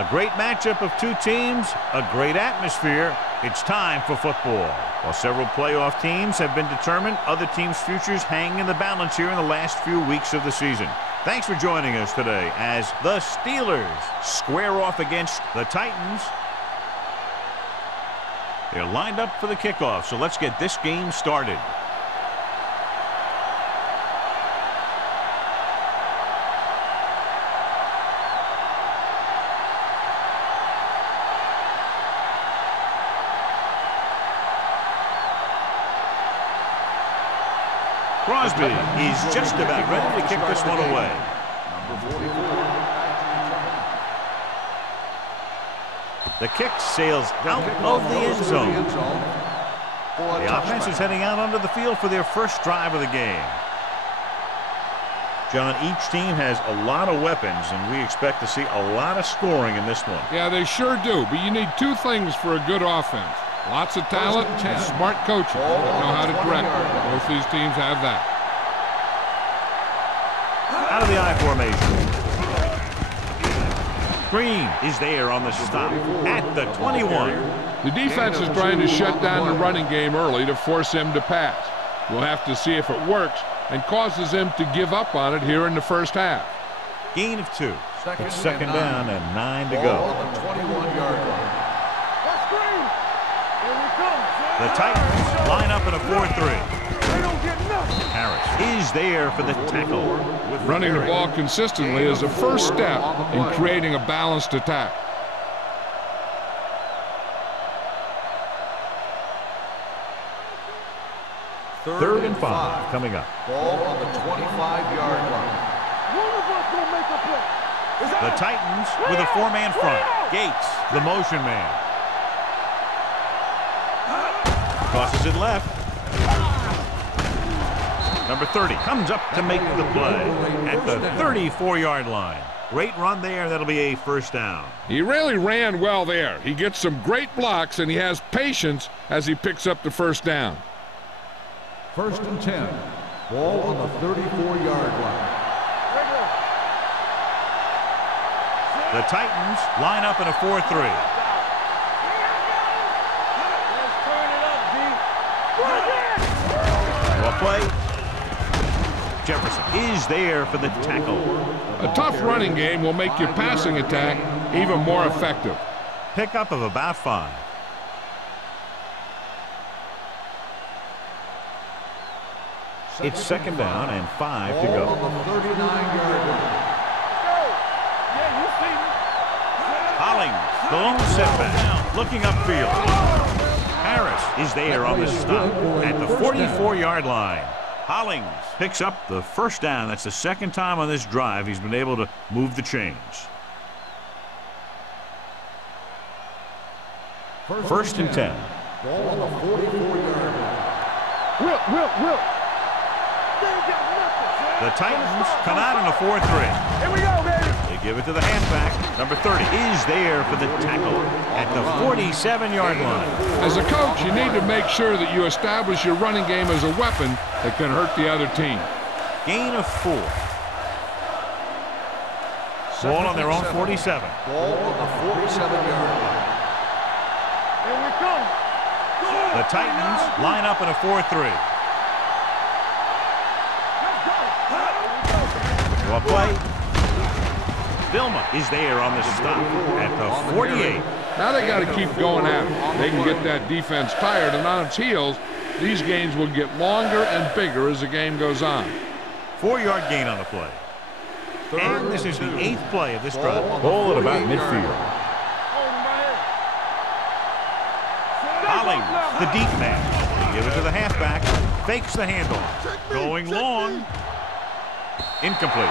A great matchup of two teams, a great atmosphere. It's time for football. While several playoff teams have been determined, other teams' futures hang in the balance here in the last few weeks of the season. Thanks for joining us today as the Steelers square off against the Titans. They're lined up for the kickoff, so let's get this game started. Crosby is just about ready to kick this one away. The kick sails out of the end zone. The offense is heading out onto the field for their first drive of the game. John, each team has a lot of weapons, and we expect to see a lot of scoring in this one. Yeah, they sure do, but you need two things for a good offense. Lots of talent and smart coaching that know how to direct it. Both these teams have that. Out of the I formation. Green is there on the stop at the 21. The defense is trying to shut down the running game early to force him to pass. We'll have to see if it works and causes him to give up on it here in the first half. Gain of 2. It's second down and 9 to go. The 21-yard line. The Titans line up in a 4-3. Harris is there for the tackle. Running the ball consistently is a first step in creating a balanced attack. Third and 5 coming up. Ball on the 25-yard line. The Titans with a 4-man front. Gates, the motion man. Crosses it left. Number 30 comes up to make the play at the 34-yard line. Great run there. That'll be a first down. He really ran well there. He gets some great blocks, and he has patience as he picks up the first down. First and 10. Ball on the 34-yard line. The Titans line up in a 4-3. Play. Jefferson is there for the tackle. A tough running game will make your passing attack even more effective. Pickup of about 5. It's second down and 5 to go. On the 39-yard line. Hollings, the lone setback, looking upfield. Harris is there on the stop at the 44-yard line. Hollings picks up the first down. That's the second time on this drive he's been able to move the chains. First and 10. Ball on the 44-yard line. Will. The Titans come out in a 4-3. Here we go, baby. They give it to the halfback. Number 30 is there for the tackle at the 47-yard line. As a coach, you need to make sure that you establish your running game as a weapon that can hurt the other team. Gain of 4. Ball on their own 47. Ball on the 47-yard line. Here we come. The Titans line up in a 4-3. Well play. Vilma is there on the stop at the 48. Now they got to keep going at it. They can get that defense tired, and on its heels, these games will get longer and bigger as the game goes on. 4-yard gain on the play. And this is the 8th play of this drive. Ball at about midfield. Hollings, the deep man. They give it to the halfback. Fakes the handoff. Going long. Incomplete.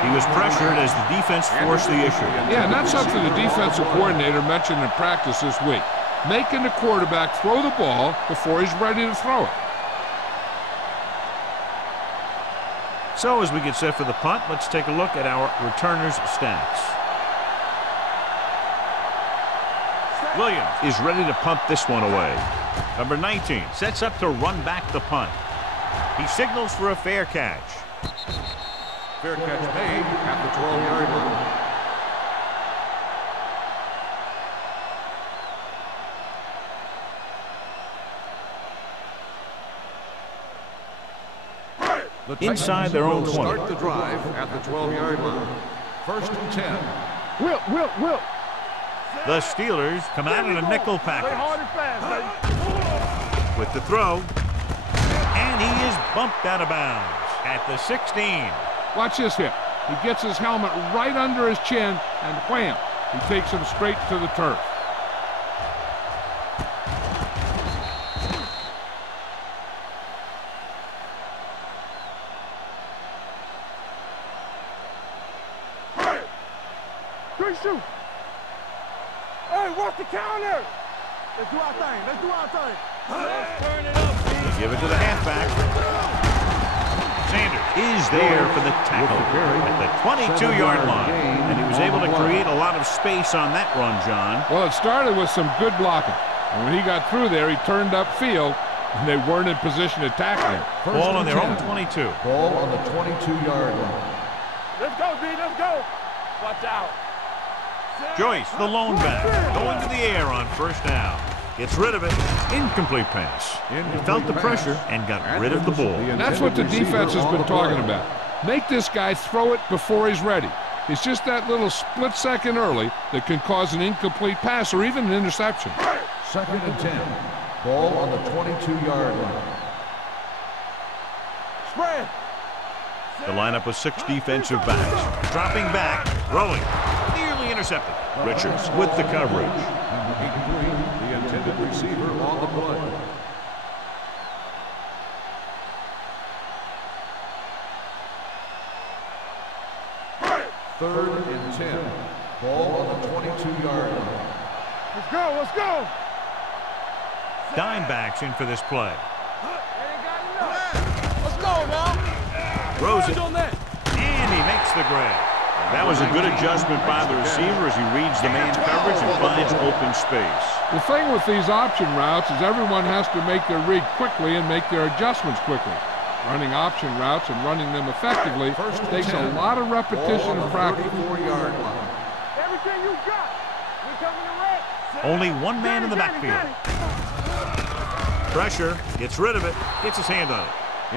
He was pressured as the defense forced the issue. Yeah, and that's something the defensive coordinator mentioned in practice this week. Making the quarterback throw the ball before he's ready to throw it. So as we get set for the punt, let's take a look at our returners' stats. Williams is ready to punt this one away. Number 19 sets up to run back the punt. He signals for a fair catch. Fair catch made at the 12-yard line. inside their own 20. Start the drive at the 12-yard line. First and 10. Will. The Steelers come out in a nickel Play package. hard and fast, baby. With the throw, and he is bumped out of bounds at the 16. Watch this hit. He gets his helmet right under his chin, and wham, he takes him straight to the turf. Good shoot. Hey, watch the counter. Let's do our thing. Let's turn it up, They give it to the halfback. Sanders is there for the tackle at the 22-yard line. And he was able to create a lot of space on that run, John. Well, it started with some good blocking. And when he got through there, he turned upfield, and they weren't in position to tackle him. Ball on their own 22. Ball on the 22-yard line. Let's go, B. Let's go. Watch out. Joyce, the lone back, going to the air on first down. Gets rid of it. Incomplete pass. He felt the pressure and got rid of the ball. And that's what the defense has been talking about. Make this guy throw it before he's ready. It's just that little split second early that can cause an incomplete pass or even an interception. Second and 10. Ball on the 22-yard line. Spread. The lineup of 6 defensive backs. Dropping back, throwing. Nearly intercepted. Richards with the coverage. Incomplete. The intended receiver on the play. Third and 10. Ball on the 22-yard line. Let's go. Dime backs in for this play. Let's go now. Throws it, and he makes the grab. That was a good adjustment by the receiver as he reads the man's coverage and finds open space. The thing with these option routes is everyone has to make their read quickly and make their adjustments quickly. Running option routes and running them effectively takes a lot of repetition and practice. 34-yard line. Everything you got. We coming to red. Only one man in the backfield. Pressure, gets rid of it, gets his hand on it.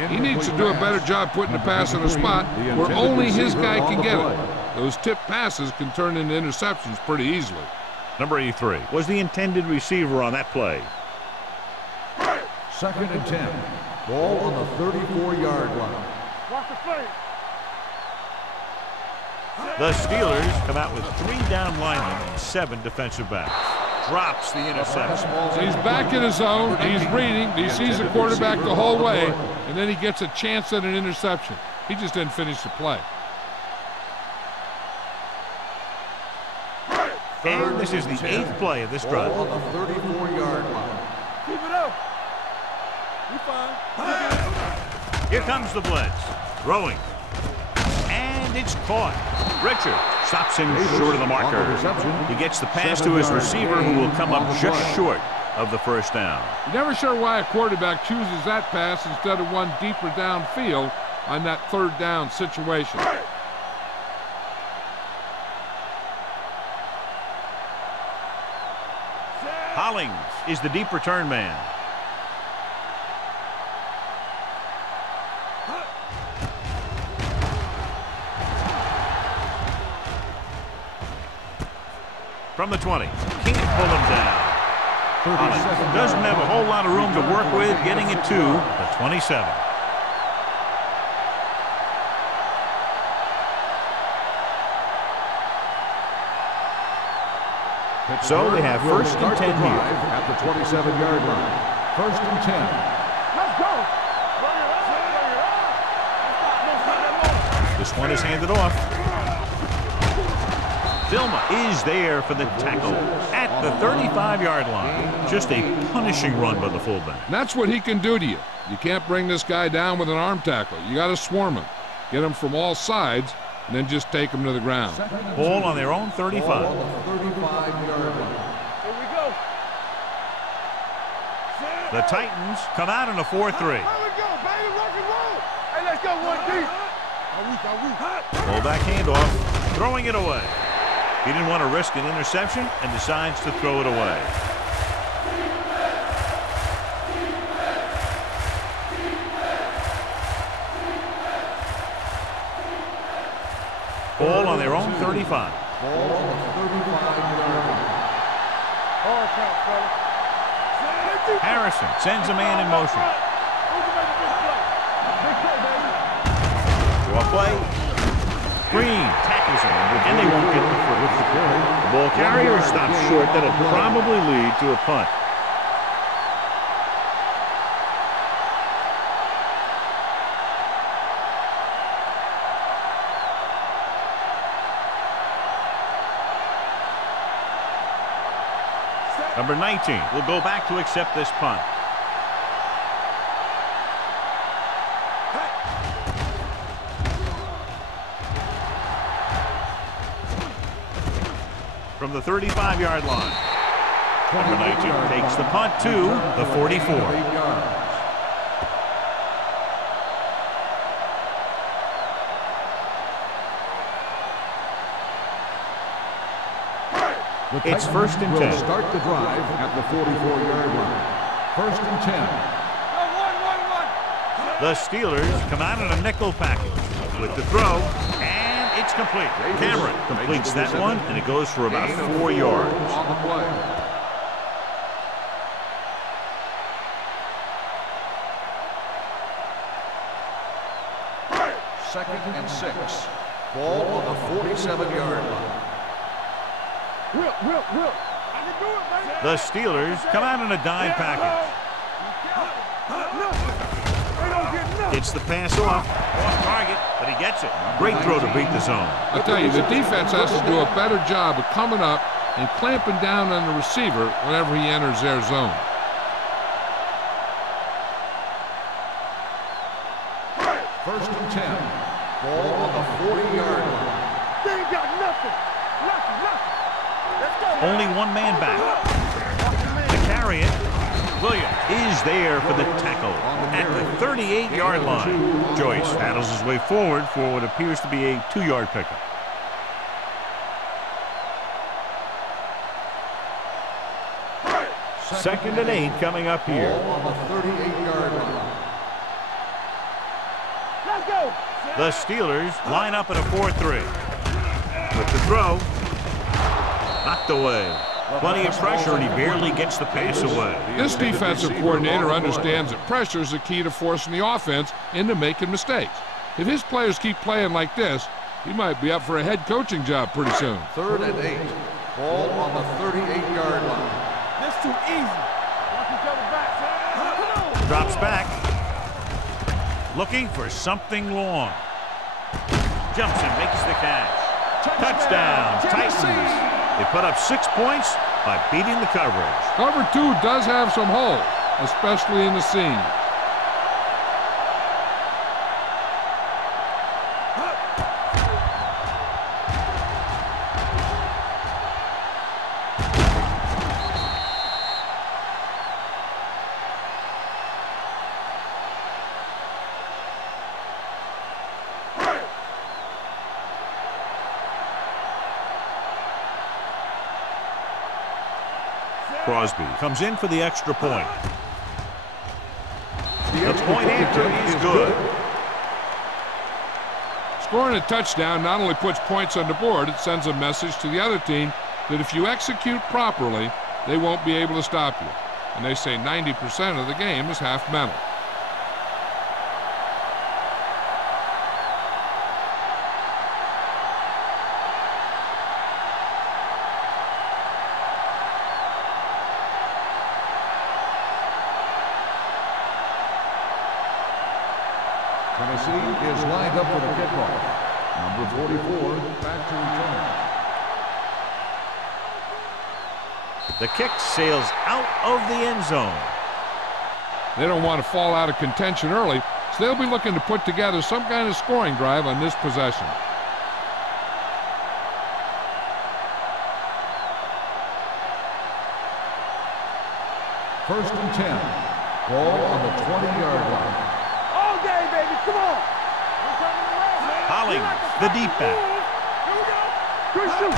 He needs to do a better job putting the pass in a spot where only his guy can get it. Those tip passes can turn into interceptions pretty easily. Number 83 was the intended receiver on that play. Second and 10. Ball on the 34-yard line. Watch the play. The Steelers come out with 3 down linemen and 7 defensive backs. Drops the interception. He's back in his zone. He's reading. He sees the quarterback the whole way, and then he gets a chance at an interception. He just didn't finish the play. And this is the 8th play of this drive. Ball on the 34-yard line. Keep it up. We fine. Here comes the blitz. Throwing. And it's caught. Richard stops him short of the marker. He gets the pass to his receiver, who will come up just short of the first down. You're never sure why a quarterback chooses that pass instead of one deeper downfield on that third down situation. Hollings is the deep return man. From the 20, can't pull him down. Hollings doesn't have a whole lot of room to work with, getting it to the 27. So they have first and 10 here. At the 27-yard line. First and 10. Let's go. This one is handed off. Vilma is there for the tackle at the 35-yard line. Just a punishing run by the fullback. And that's what he can do to you. You can't bring this guy down with an arm tackle. You got to swarm him. Get him from all sides, and then just take him to the ground. Ball on their own 35. Ball on the 35-yard line. Here we go. The Titans come out in a 4-3. Here we go, baby. Rock and roll. Hey, let's go one deep. Fullback handoff, throwing it away. He didn't want to risk an interception and decides to throw it away. 35. Ball on the 35-yard line. Hard count, fella. Harrison sends a man in motion. Who's gonna make a big play? Big play, baby. Draw play. Green tackles him, and they won't get the first. The ball carrier stops short. That'll probably lead to a punt. Number 19 will go back to accept this punt. From the 35-yard line. Number 19 takes the punt to the 44. It's first and 10. Start the drive at the 44-yard line. First and 10. The Steelers come out in a nickel package with the throw, and it's complete. Cameron completes that one, and it goes for about 4 yards. On the play. Second and 6. Ball on the 47-yard line. Will. I can do it, baby. The Steelers come out in a dime package. They don't get nothing. It's the pass off target, but he gets it. Great throw to beat the zone. I tell you, the defense has to do a better job of coming up and clamping down on the receiver whenever he enters their zone. First and 10. Ball on the 40-yard line. They ain't got nothing. Nothing. Let's go. Only one man back. To carry it, Williams is there for the tackle at the 38-yard line. Joyce paddles his way forward for what appears to be a 2-yard pickup. Second and 8 coming up here. Ball on the 38-yard line. Let's go. The Steelers line up at a 4-3. With the throw, knocked away. Plenty of pressure, and he barely gets the pass away. This defensive coordinator understands that pressure is the key to forcing the offense into making mistakes. If his players keep playing like this, he might be up for a head coaching job pretty soon. Third and 8. Ball on the 38-yard line. This too easy. Watch each other back. Drops back. Looking for something long. Jumps and makes the catch. Touchdown, Titans. They put up 6 points by beating the coverage. Cover 2 does have some holes, especially in the seam. Crosby comes in for the extra point. The point after is good. Scoring a touchdown not only puts points on the board, it sends a message to the other team that if you execute properly, they won't be able to stop you. And they say 90% of the game is half mental. Tennessee is lined up for the kickoff. Number 44, back to return. The kick sails out of the end zone. They don't want to fall out of contention early, so they'll be looking to put together some kind of scoring drive on this possession. First and 10. Ball on the 20-yard line. All day, baby. Come on. Hollings, the deep back. Good shoot.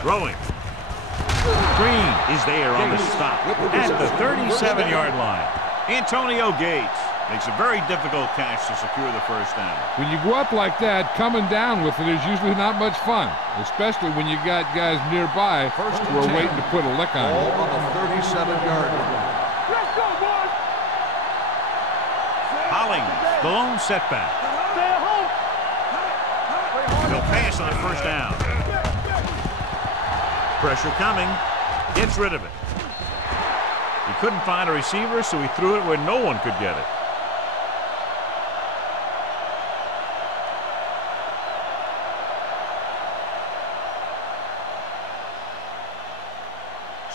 Throwing. Green is there on the stop at the 37-yard line. Antonio Gates Makes a very difficult catch to secure the first down. When you go up like that, coming down with it is usually not much fun, especially when you got guys nearby who are waiting to put a lick on you. Ball on the 37-yard line. Let's go, boys. Hollings, the lone setback. Stay at home. He'll pass on first down. Pressure coming. Gets rid of it. He couldn't find a receiver, so he threw it where no one could get it.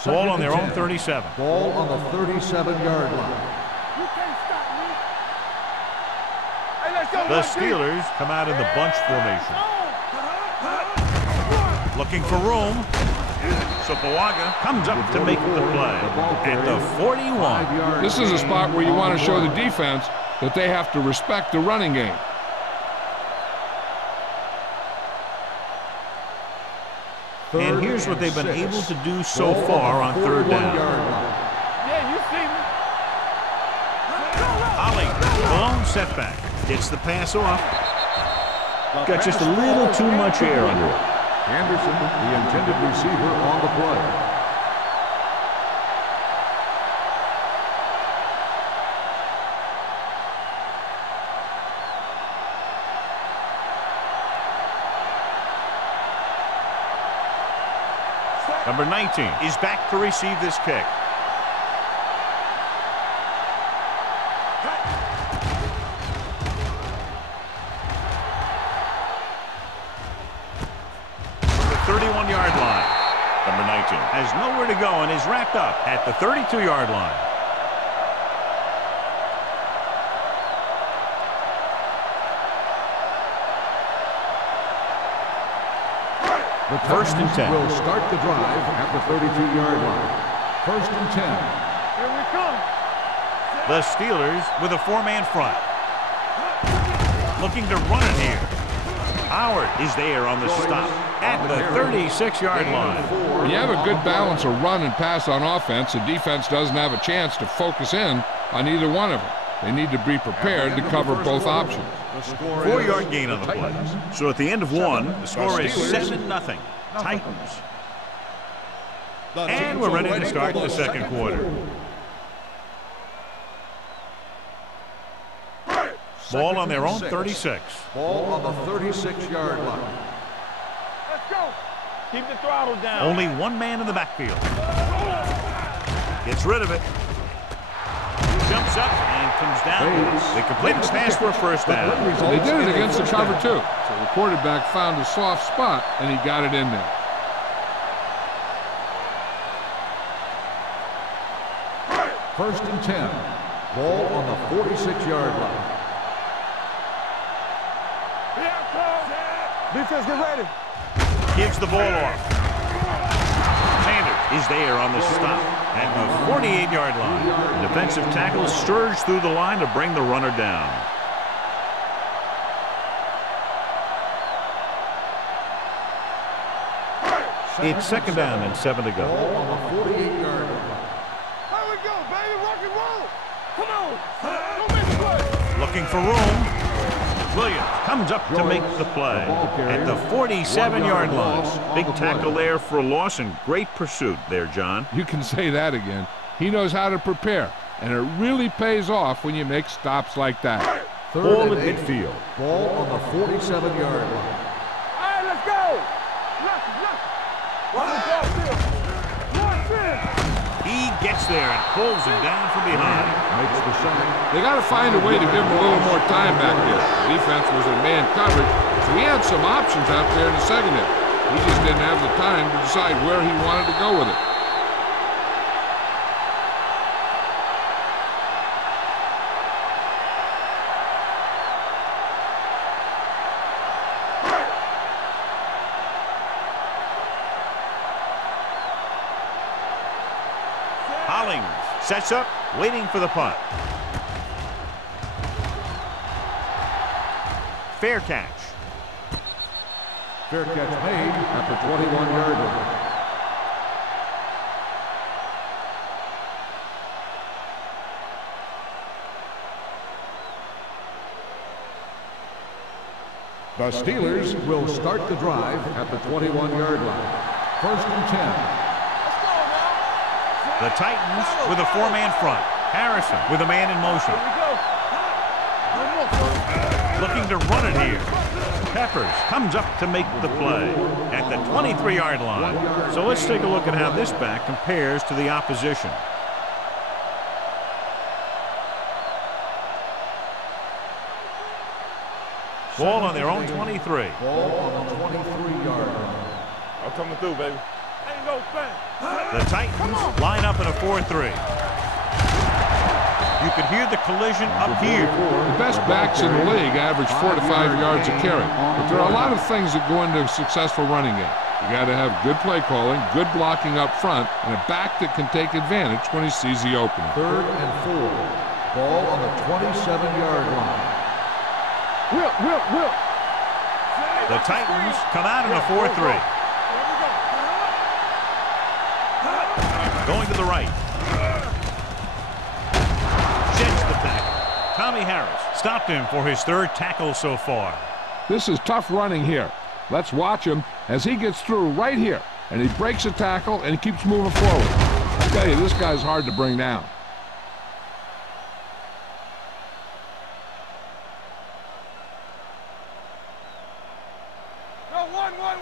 Ball on their own 37. Ball on the 37-yard line. You can't stop me. Hey, let's go. The Steelers come out in the bunch formation. Looking for room. Sopoaga comes up to make the play at the 41. This is a spot where you want to show the defense that they have to respect the running game. And here's what they've been able to do so far on third down. Yeah, you see me. Ollie, lone setback. Gets the pass off. Got just a little too much air under it. Anderson, the intended receiver, on the play. Number 19 is back to receive this kick. From the 31-yard line. Number 19 has nowhere to go and is wrapped up at the 32-yard line. The First and 10. will start the drive at the 32-yard line. First and 10. Here we come. The Steelers with a four-man front. Looking to run it here. Howard is there on the stop at the 36-yard line. When you have a good balance of run and pass on offense, the defense doesn't have a chance to focus in on either one of them. They need to be prepared to cover both options. 4-yard gain on the play. So at the end of one, the score is 7-0. Titans. And we're ready to start the second quarter. Ball on their own 36. Ball on the 36-yard line. Let's go. Keep the throttle down. Only one man in the backfield. Gets rid of it. Jumps up and comes down. They completed the pass for a first down. They did it against the cover, too. So the quarterback found a soft spot, and he got it in there. First and 10. Ball on the 46-yard line. Defense, get ready. Gives the ball off. Sanders is there on the stop at the 48-yard line. The defensive tackle surged through the line to bring the runner down. It's second down and 7 to go. Ball on the 48-yard line. Here we go, baby. Rock and roll. Come on. Don't make the play. Looking for room. Williams comes up to make the play at the 47-yard line. Big tackle there for a loss and great pursuit there, John. You can say that again. He knows how to prepare, and it really pays off when you make stops like that. Ball at midfield. Ball on the 47-yard line. All right, let's go. He gets there and pulls him down from behind. Makes the sack. They got to find a way to give him a little more time back there. The defense was in man coverage, so he had some options out there in the secondary. He just didn't have the time to decide where he wanted to go with it. Hollings sets up, waiting for the punt. Fair catch. Fair catch made at the 21-yard line. The Steelers will start the drive at the 21-yard line. 1st and 10. The Titans with a 4-man front. Harrison with a man in motion. Looking to run it here. Peppers comes up to make the play at the 23-yard line. So let's take a look at how this back compares to the opposition. Ball on their own 23. Ball on the 23-yard line. I'm coming through, baby. Ain't no thing. The Titans line up in a 4-3. You could hear the collision up here. The best backs in the league average 4 to 5 yards a carry. But there are a lot of things that go into a successful running game. You got to have good play calling, good blocking up front, and a back that can take advantage when he sees the opening. 3rd and 4. Ball on the 27-yard line. Whip. The Titans come out in a 4-3. Going to the right. Jets the tackle. Tommy Harris stopped him for his 3rd tackle so far. This is tough running here. Let's watch him as he gets through right here. And he breaks a tackle and he keeps moving forward. I tell you, this guy's hard to bring down.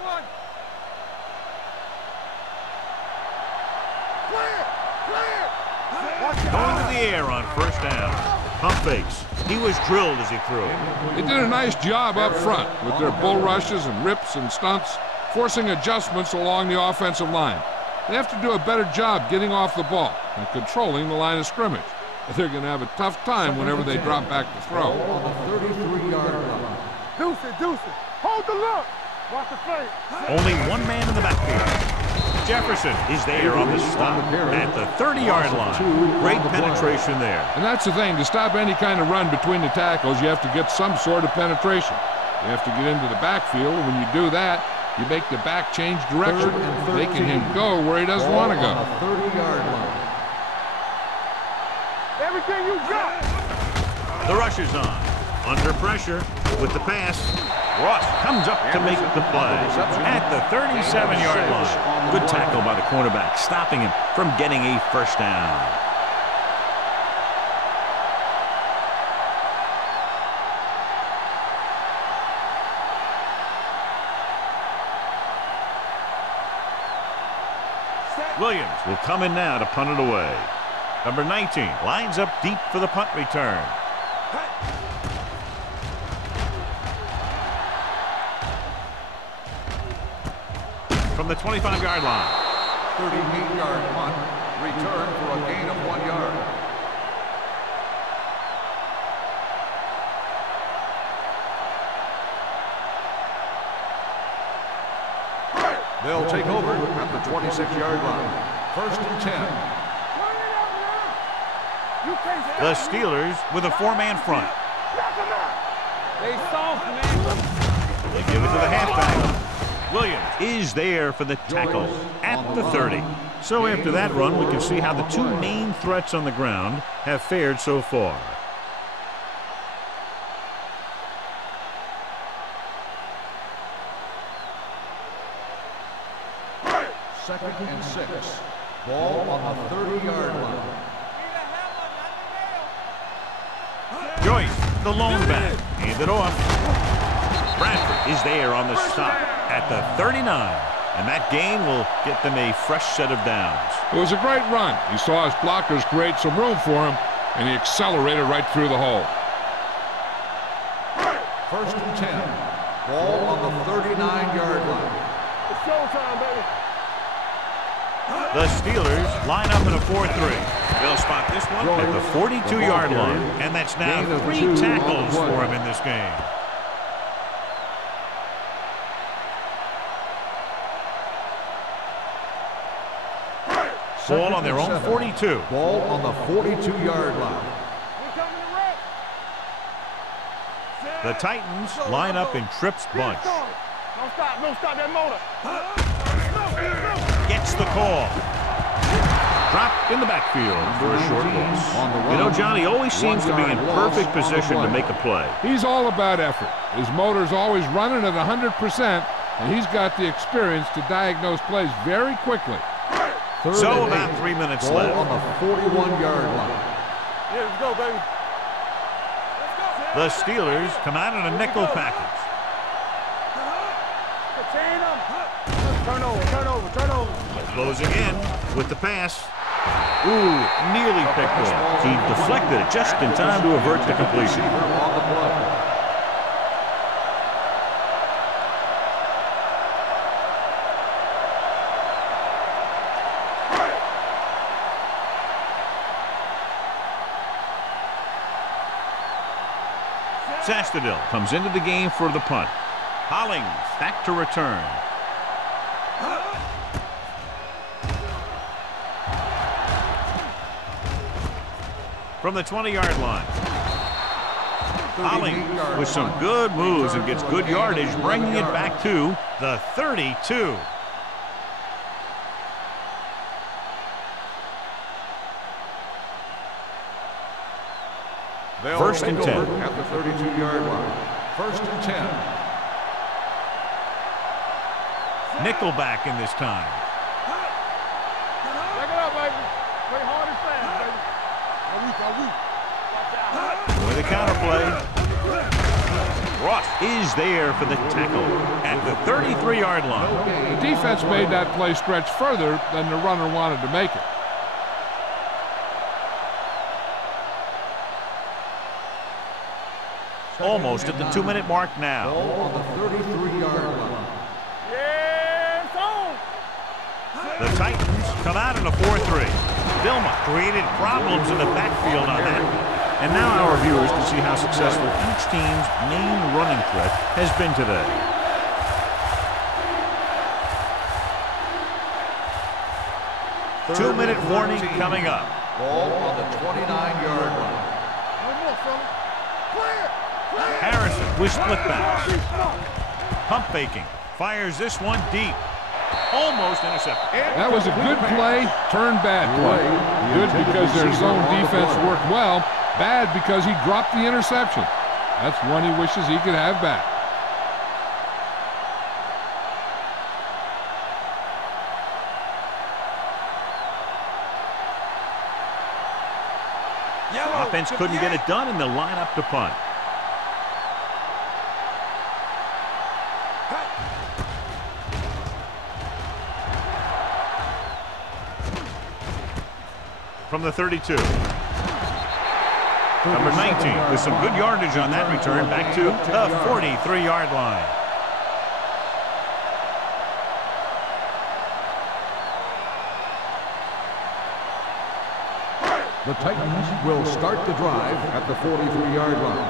One. Clear. Going to the air on 1st down. Pump fakes. He was drilled as he threw. They did a nice job up front with their bull rushes and rips and stunts, forcing adjustments along the offensive line. They have to do a better job getting off the ball and controlling the line of scrimmage. But they're going to have a tough time whenever they drop back to throw. On the 33-yard line. Deuce it. Hold the look. Watch the fake. Only one man in the backfield. Jefferson is there on the stop at the 30-yard line. Great penetration there. And that's the thing. To stop any kind of run between the tackles, you have to get some sort of penetration. You have to get into the backfield. When you do that, you make the back change direction, making him go where he doesn't want to go. On the 30-yard line. Everything you got. The rush is on. Under pressure with the pass. Ross comes up to make the play at the 37-yard line. Good tackle by the cornerback, stopping him from getting a 1st down. Williams will come in now to punt it away. Number 19 lines up deep for the punt return. From the 25-yard line. 38-yard punt. Return for a gain of 1 yard. They'll take over at the 26-yard line. 1st and 10. The Steelers with a 4-man front. They soft, man. They give it to the halfback. Williams is there for the tackle at the 30. So after that run, we can see how the 2 main threats on the ground have fared so far. Second and 6. Ball on the 30-yard line. Joyce, the lone back, hand it off. Bradford is there on the stop at the 39, and that gain will get them a fresh set of downs. It was a great run. He saw his blockers create some room for him, and he accelerated right through the hole. 1st and 10. Ball on the 39-yard line. It's showtime, baby. The Steelers line up in a 4-3. They'll spot this one at the 42-yard line, and that's now 3 tackles for him in this game. Ball on their own 42. Ball on the 42-yard line. The Titans line up in trips bunch. Don't stop that motor. Gets the call. Dropped in the backfield for a short loss. You know, Johnny always seems to be in perfect position to make a play. He's all about effort. His motor's always running at 100%, and he's got the experience to diagnose plays very quickly. So about 3 minutes left. On the 41-yard line. Yeah, let's go, baby. The Steelers come out in a nickel package. Turn over. Closing in with the pass. Ooh, nearly picked off. He deflected it just in time to avert the completion. On the play. Sastadil comes into the game for the punt. Hollings back to return. From the 20-yard line. Hollings with some good moves and gets good yardage, bringing it back to the 32. First and 10. At the 32-yard line. First and 10. Nickelback in this time. Back it up, baby. Play hard and fast, baby. With a counterplay. Ross is there for the tackle at the 33-yard line. The defense made that play stretch further than the runner wanted to make it. Almost at the 2-minute mark now. Ball on the 33-yard line. Yeah, it's on. The Titans come out in a 4-3. Vilma created problems in the backfield on that. And now our viewers can see how successful each team's main running threat has been today. Two-minute warning coming up. Ball on the 29-yard line. No more, fella. Clear. Harrison with split backs. Pump faking. Fires this one deep. Almost intercepted. That was a good play, turned bad play. Good because their zone defense worked well. Bad because he dropped the interception. That's one he wishes he could have back. Offense couldn't get it done in the lineup to punt. From the 32. Number 19 with some good yardage on that return back to the 43-yard line. The Titans will start the drive at the 43-yard line.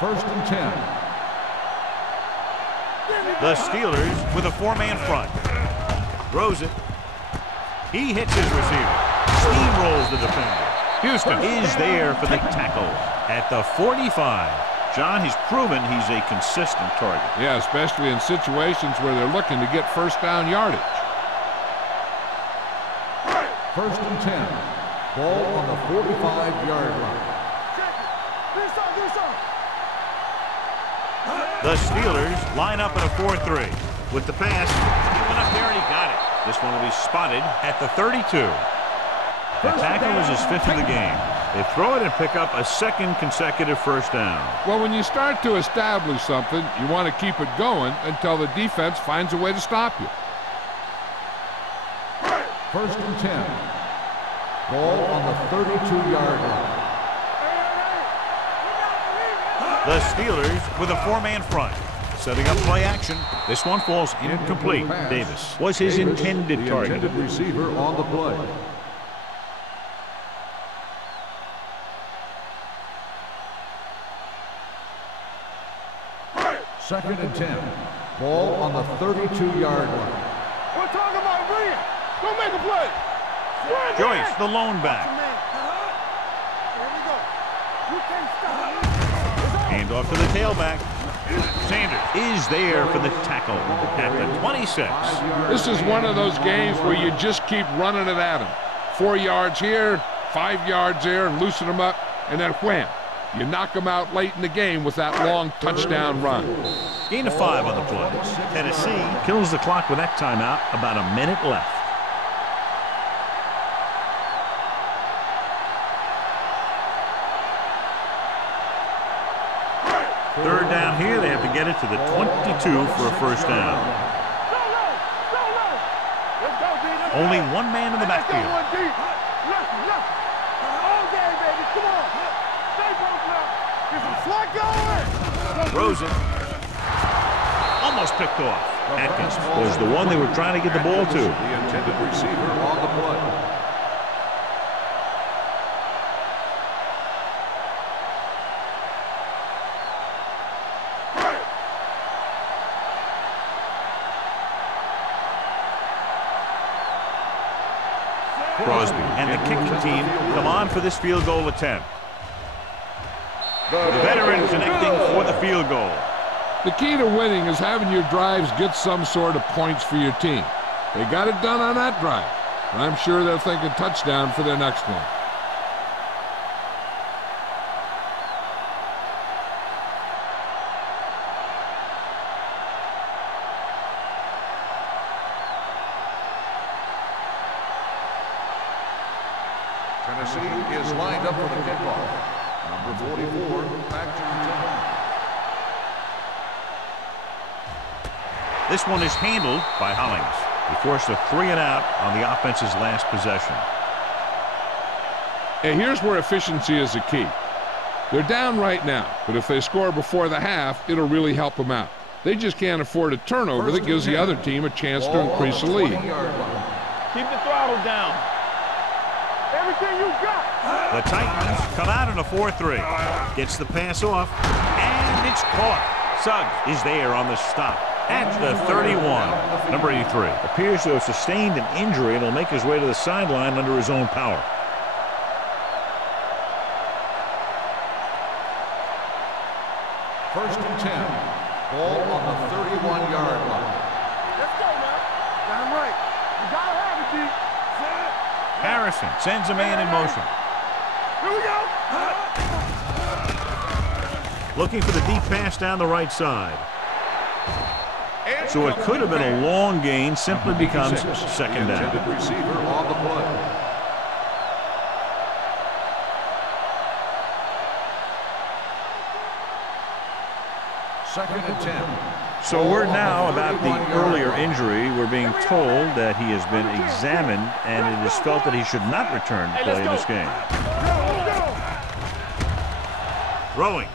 First and 10. The Steelers with a four-man front. Throws it. He hits his receiver. Steamrolls the defender. Houston is there for the tackle at the 45. John, he's proven he's a consistent target. Yeah, especially in situations where they're looking to get first down yardage. First and 10. Ball on the 45-yard line. The Steelers line up in a 4-3. With the pass, he went up there and he got it. This one will be spotted at the 32. The tackle is his fifth of the game. They throw it and pick up a second consecutive first down. Well, when you start to establish something, you want to keep it going until the defense finds a way to stop you. First and 10. Ball on the 32-yard line. The Steelers with a four-man front. Setting up play action. This one falls incomplete. Davis was his intended target. Intended receiver on the play. Second and 10. Ball on the 32-yard line. We're talking about Rhea. Go make a play. Joyce, the lone back. Here we go. You can't stop. Hand off to the tailback. Sanders is there for the tackle at the 26. This is one of those games where you just keep running it at him. 4 yards here, 5 yards there, and loosen them up, and then wham. You knock them out late in the game with that long touchdown run. Gain of 5 on the play. Tennessee kills the clock with that timeout. About a minute left. Third down here. They have to get it to the 22 for a first down. Only one man in the backfield. Throws it. Almost picked off. Atkins was the one they were trying to get the ball to. The intended receiver on the play. Crosby and the kicking team come on for this field goal attempt. The veteran connecting for the field goal. The key to winning is having your drives get some sort of points for your team. They got it done on that drive. And I'm sure they're thinking touchdown for their next one. Tennessee is lined up for the kickoff. Number 44, back to return. This one is handled by Hollings. He forced a 3-and-out on the offense's last possession. And here's where efficiency is the key. They're down right now, but if they score before the half, it'll really help them out. They just can't afford a turnover that gives the other team a chance to increase the lead. Keep the throttle down. Everything you got. The Titans come out in a 4-3. Gets the pass off, and it's caught. Suggs is there on the stop at the 31. Number 83 appears to have sustained an injury and will make his way to the sideline under his own power. First and 10. Ball on the 31-yard line. Let's go now. Damn right. You gotta have it, D. Harrison sends a man in motion. Here we go. Looking for the deep pass down the right side. So it could have been a long gain, simply becomes second down. The intended receiver on the play. Second and 10. So word now about the earlier injury. We're being told that he has been examined and it is felt that he should not return to play in this game. Throwing.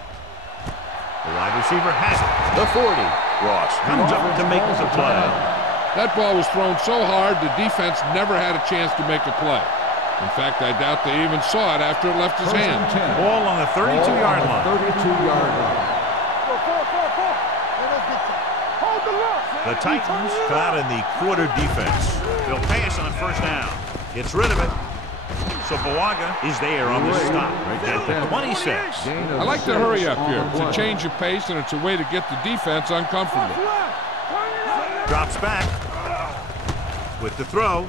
The wide receiver has it. The 40. Ross comes up to make the play. That ball was thrown so hard the defense never had a chance to make a play. In fact, I doubt they even saw it after it left his hand. Ball on the 32-yard line. 32-yard line. Hold the look. The Titans come out in the quarter defense. They'll pass on first down. Gets rid of it. So Bawaga is there on the stop right at the 26. I like to hurry up here. It's a change of pace, and it's a way to get the defense uncomfortable. Drops back with the throw.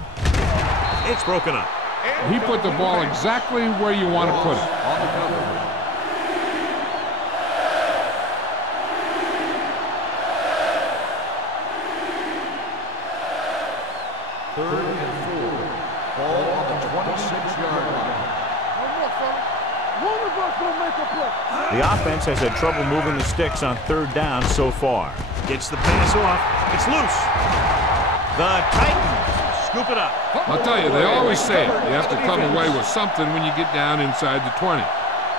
It's broken up. He put the ball exactly where you want to put it. On the cover. Third and 4. Ball on the 26-yard line. One of us will make a play. The offense has had trouble moving the sticks on third down so far. Gets the pass off. It's loose. The Titans scoop it up. I'll tell you, they always say it. You have to come away with something when you get down inside the 20.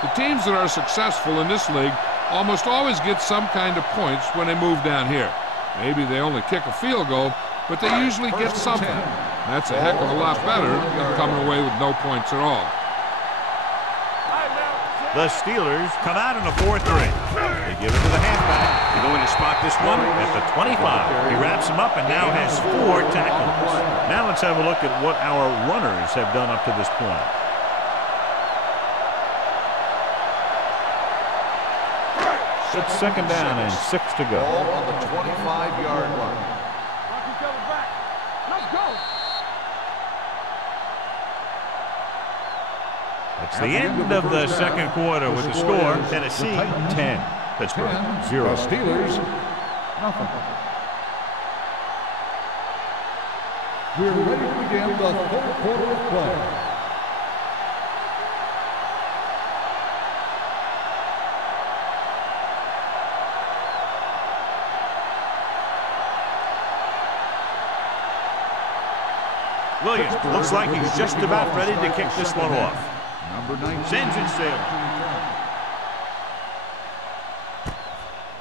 The teams that are successful in this league almost always get some kind of points when they move down here. Maybe they only kick a field goal, but they usually get something. That's a heck of a lot better than coming away with no points at all. The Steelers come out in a 4-3. They give it to the halfback. They're going to spot this one at the 25. He wraps him up and now has 4 tackles. Now let's have a look at what our runners have done up to this point. It's second down and 6 to go. Ball on the 25-yard line. Let's go. It's the end of the second quarter with the score, Tennessee 10, Pittsburgh 0. The Steelers, nothing. We're ready to begin the third quarter of play. Williams looks like he's just about ready to kick this one off. Number 19. Sends it sailing.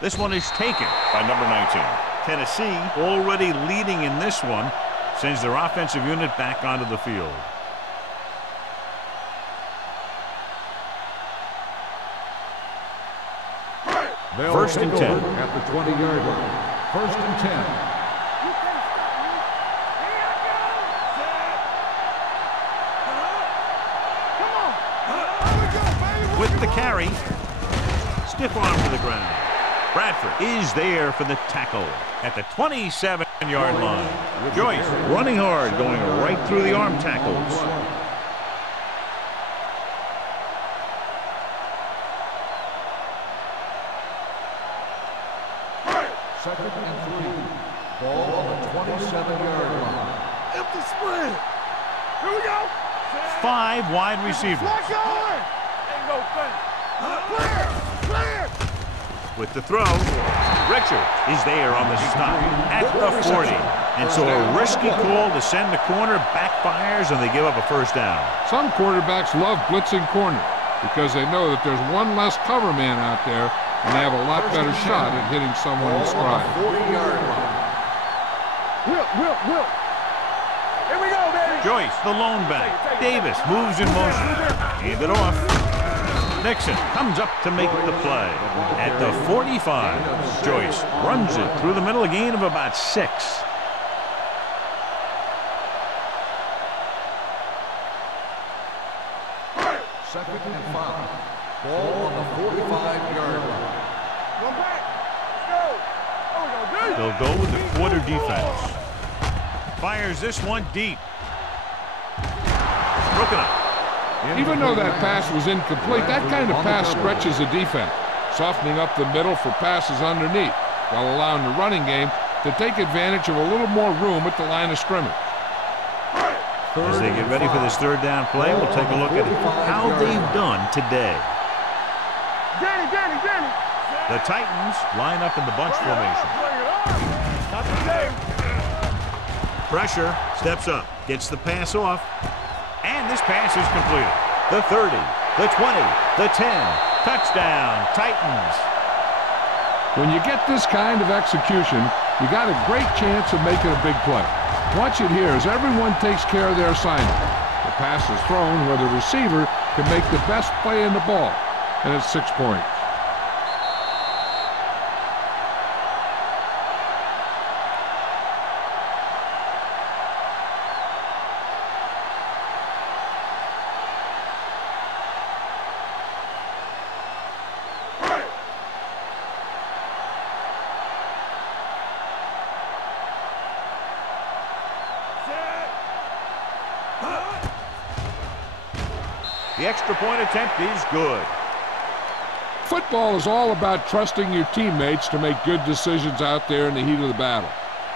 This one is taken by number 19. Tennessee already leading in this one, sends their offensive unit back onto the field. First and 10. At the 20-yard line. First and 10. With the carry, stiff arm to the ground. Bradford is there for the tackle at the 27-yard line. Joyce running hard, going right through the arm tackles. Second and 3. Ball on the 27-yard line. Empty split. Here we go. 5 wide receivers. Ain't no thing. Clear. With the throw, Richard is there on the stop at the 40. And so a risky call to send the corner backfires and they give up a first down. Some quarterbacks love blitzing corner because they know that there's one less cover man out there and they have a lot better shot at hitting someone in stride. 40-yard line. Will. Here we go, baby. Joyce, the lone back. Davis moves in motion. Hand it off. Nixon comes up to make the play. At the 45, Joyce runs it through the middle, a gain of about 6. Second and 5. Ball on the 45-yard line. Go back. Let's go. They'll go with the quarter defense. Fires this one deep. Broken up. Even though that pass was incomplete, that kind of pass stretches the defense, softening up the middle for passes underneath, while allowing the running game to take advantage of a little more room at the line of scrimmage. As they get ready for this third down play, we'll take a look at how they've done today. Danny. The Titans line up in the bunch formation. Pressure, steps up, gets the pass off, and this pass is completed. The 30, the 20, the 10, touchdown, Titans. When you get this kind of execution, you got a great chance of making a big play. Watch it here as everyone takes care of their assignment. The pass is thrown where the receiver can make the best play in the ball, and it's 6 points. The extra point attempt is good. Football is all about trusting your teammates to make good decisions out there in the heat of the battle.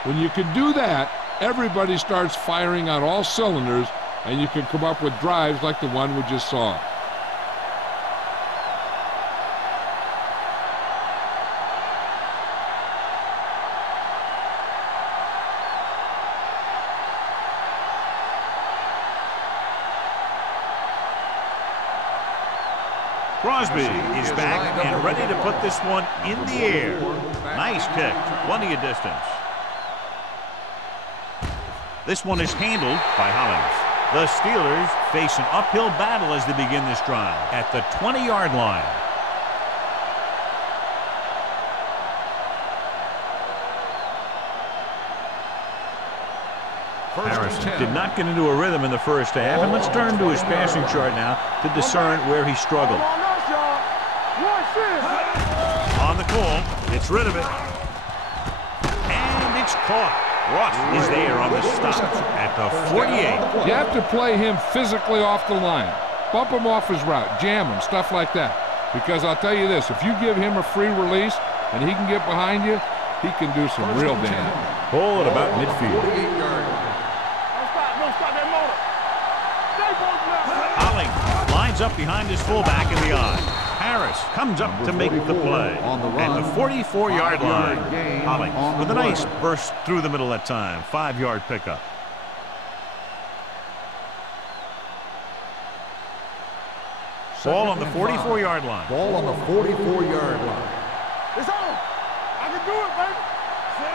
When you can do that, everybody starts firing on all cylinders, and you can come up with drives like the one we just saw. Crosby is back and ready to put this one in the air. Nice kick, plenty of distance. This one is handled by Hollins. The Steelers face an uphill battle as they begin this drive at the 20-yard line. Harrison did not get into a rhythm in the first half, and let's turn to his passing chart now to discern where he struggled. On the call, gets rid of it, and it's caught. Ross is there on the stop at the 48. You have to play him physically off the line. Bump him off his route, jam him, stuff like that. Because I'll tell you this, if you give him a free release and he can get behind you, he can do some real damage. Ball at about midfield. Don't stop that motor. Stay focused now. Olling lines up behind his fullback in the eye. Harris comes up to make the play. At the 44-yard line, Olling with a nice burst through the middle that time. 5-yard pickup. Ball on the 44-yard line. Ball on the 44-yard line. It's on. I can do it, baby.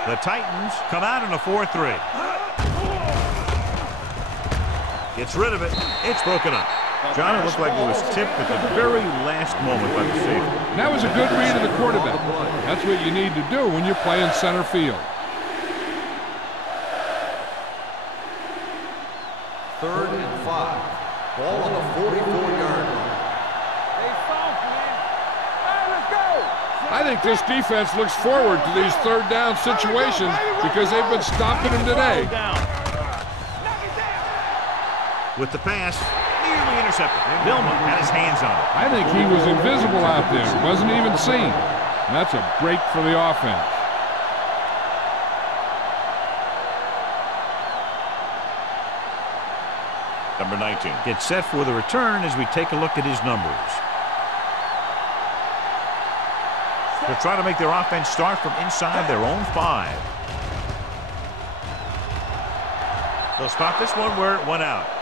The Titans come out in a 4-3. Gets rid of it. It's broken up. John, it looked like it was tipped at the very last moment by the safety. That was a good read of the quarterback. That's what you need to do when you're playing center field. 3rd and 5. Ball on the 44-yard line. Hey, soft, man. Hey, let's go. I think this defense looks forward to these third down situations because they've been stopping them today. Down. With the pass, nearly intercepted. Vilma had his hands on it. I think he was invisible out there. Wasn't even seen. And that's a break for the offense. Number 19 gets set for the return as we take a look at his numbers. They'll try to make their offense start from inside their own 5. They'll spot this one where it went out.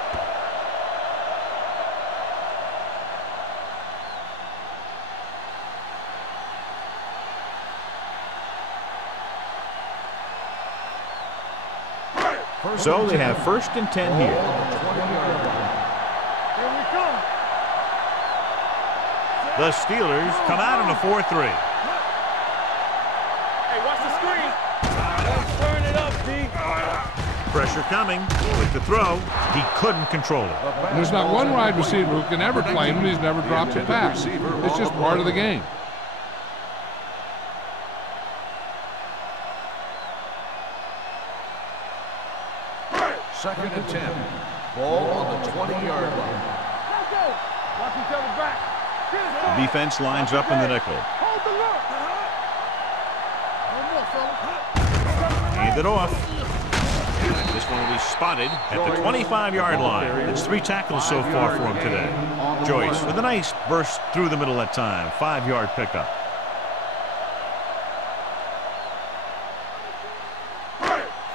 So they have 1st and 10 here. Here we come. The Steelers come out in a 4-3. Hey, watch the screen. Let's turn it up, D. Pressure coming with the throw. He couldn't control it. There's not one wide receiver who can ever claim that he's never dropped a pass. It's just part of the game. 2nd and 10. Ball on the 20-yard line. Let's go. Watch each other back. Get it, The defense lines up in the nickel. hold the look. One more, fella. Hand it off. And this one will be spotted at the 25-yard line. It's 3 tackles so far for him today. Joyce with a nice burst through the middle that time. 5-yard pickup.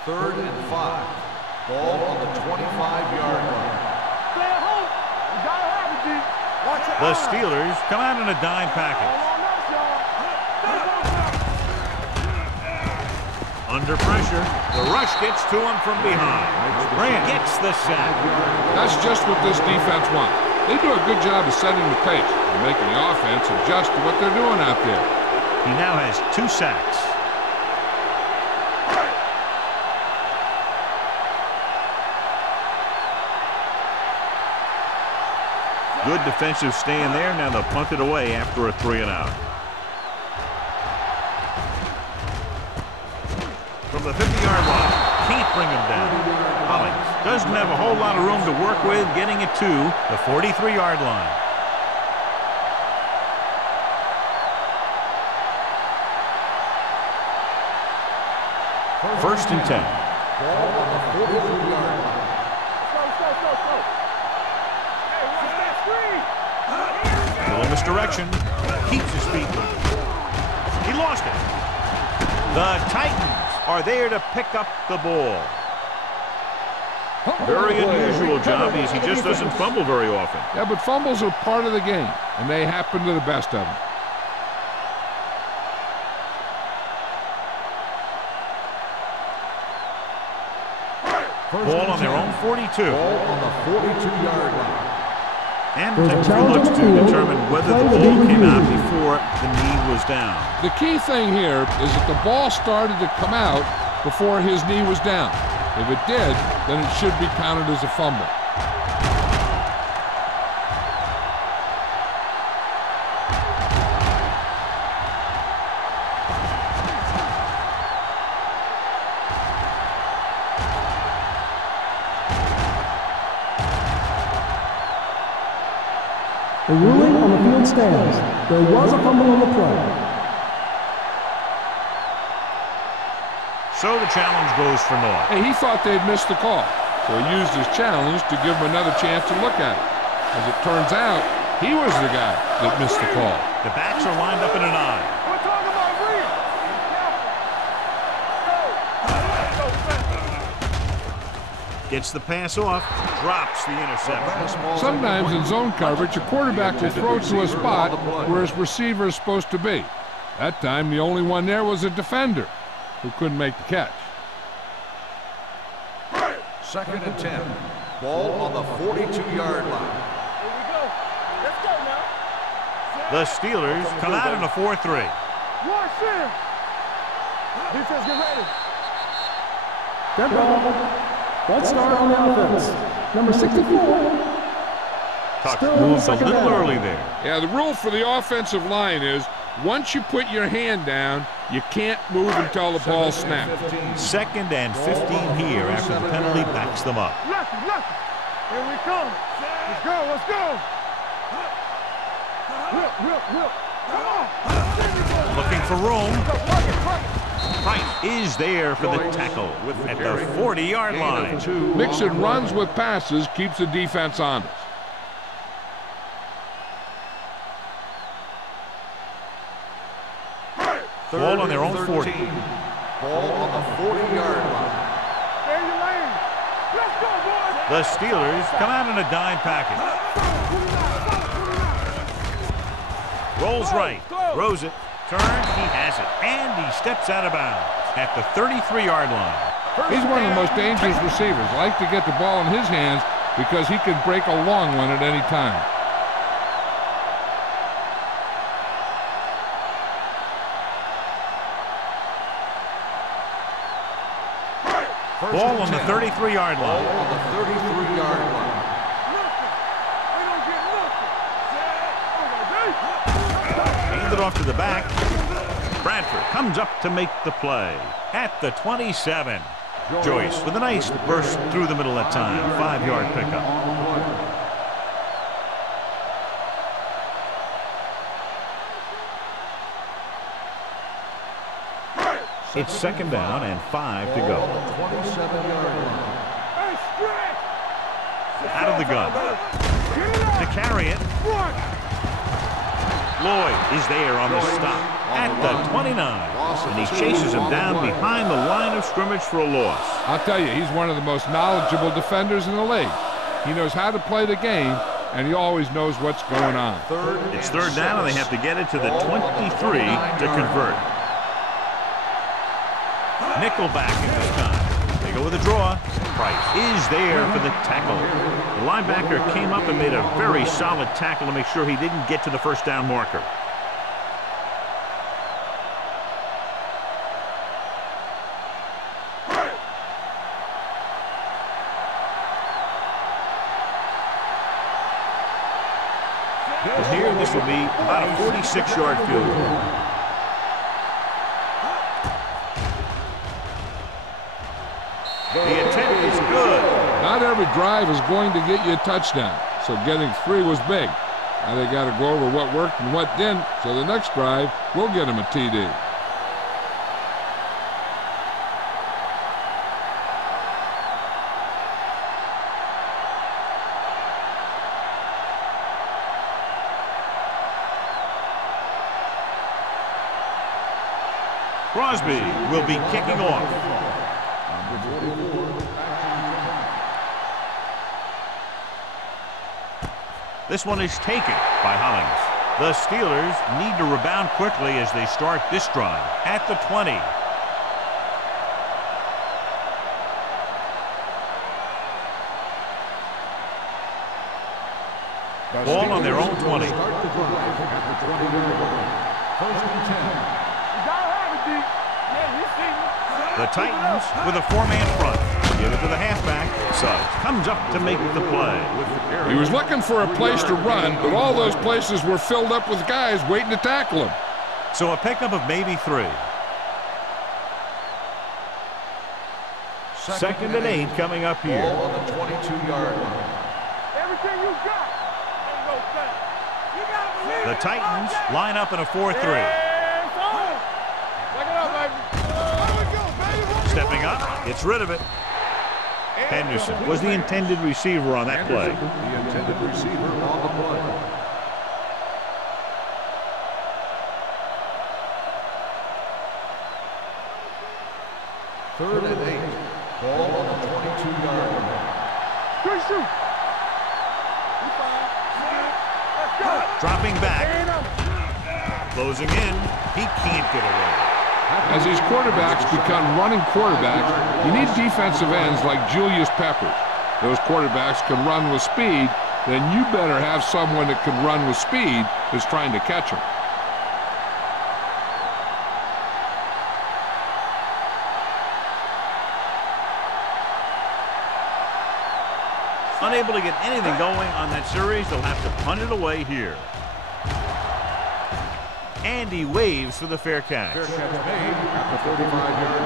3rd and 5. Ball on the 25-yard line. Stay at home. You gotta have it, D. Watch it. The Steelers come out in a dime package. Under pressure, the rush gets to him from behind. Grant gets the sack. That's just what this defense wants. They do a good job of setting the pace and making the offense adjust to what they're doing out there. He now has 2 sacks. Good defensive stand there. Now they'll punt it away after a 3-and-out. From the 50-yard line, can't bring him down. Hollings doesn't have a whole lot of room to work with, getting it to the 43-yard line. First and 10. Ball on the 43-yard line. Little misdirection. Keeps his feet moving. He lost it. The Titans are there to pick up the ball. Very unusual job. He just doesn't fumble very often. Yeah, but fumbles are part of the game, and they happen to the best of them. Ball on their own 42. Ball on the 42-yard line. And we'll take 2 looks to determine whether the ball came out before the knee was down. The key thing here is that the ball started to come out before his knee was down. If it did, then it should be counted as a fumble. The ruling on the field stands. There was a fumble on the play. So the challenge goes for North. Hey, he thought they'd missed the call, so he used his challenge to give him another chance to look at it. As it turns out, he was the guy that missed the call. The backs are lined up in an I. We're talking about real. Gets the pass off, drops the interception. Sometimes in zone coverage, a quarterback will throw to a spot where his receiver is supposed to be. That time, the only one there was a defender who couldn't make the catch. 2nd and 10. Ball on the 42-yard line. Here we go. Let's go now. The Steelers come out in a 4-3. Watch him. Defense, get ready. Dead ball. Let's start on the offense. Number 64. Tuck Still moved a second little down. early there. Yeah, the rule for the offensive line is once you put your hand down, you can't move until the ball snaps. 2nd and 15 here after the penalty backs them up. Lucky. Here we come. Let's go. Whip. Come on. Looking for room. Work it. Price is there for the tackle at the 40-yard line. Mixing runs with passes keeps the defense honest. Ball on their own 40. Ball on the 40-yard line. Stay in your lane. Let's go, boys. The Steelers come out in a dime package. Rolls right, throws it, turns, he has it, and he steps out of bounds at the 33-yard line. He's one of the most dangerous receivers. Like to get the ball in his hands because he can break a long one at any time. Ball on the 33-yard line. Ball on the 33-yard line. Hand it off to the back. Bradford comes up to make the play at the 27. Joyce with a nice burst through the middle that time. 5-yard pickup. It's 2nd down and 5 to go. 27-yard line. Out of the gun. To carry it. Lloyd is there on the stop at the 29. And he chases him down behind the line of scrimmage for a loss. I'll tell you, he's one of the most knowledgeable defenders in the league. He knows how to play the game, and he always knows what's going on. It's 3rd down, and they have to get it to the 23 to convert. Nickelback in this time. They go with a draw. Price is there for the tackle. The linebacker came up and made a very solid tackle to make sure he didn't get to the 1st down marker. From here, this will be about a 46-yard field goal. The attempt is good. Not every drive is going to get you a touchdown, so getting 3 was big. Now they got to go over what worked and what didn't, so the next drive will get him a TD. Crosby will be kicking off. This one is taken by Hollings. The Steelers need to rebound quickly as they start this drive at the 20. Ball on their own 20. Start the drive at the 20-yard line. 1st and 10. The Titans with a 4-man front. Give it to the halfback. Suggs comes up to make the play. He was looking for a place to run, but all those places were filled up with guys waiting to tackle him. So a pickup of maybe 3. 2nd and 8 coming up here. Ball on the 22-yard line. Everything you got. Ain't no thing. The Titans line up in a 4-3. Stepping up, gets rid of it. Henderson was the intended receiver on that play. The intended receiver on the play. Third and 8. Ball on the 22-yard line. Good shoot. Dropping back. Closing in. He can't get away. As these quarterbacks become running quarterbacks, you need defensive ends like Julius Peppers. Those quarterbacks can run with speed, then you better have someone that can run with speed that's trying to catch them. Unable to get anything going on that series, they'll have to punt it away here. And he waves for the fair catch. Fair catch made at the 35-yard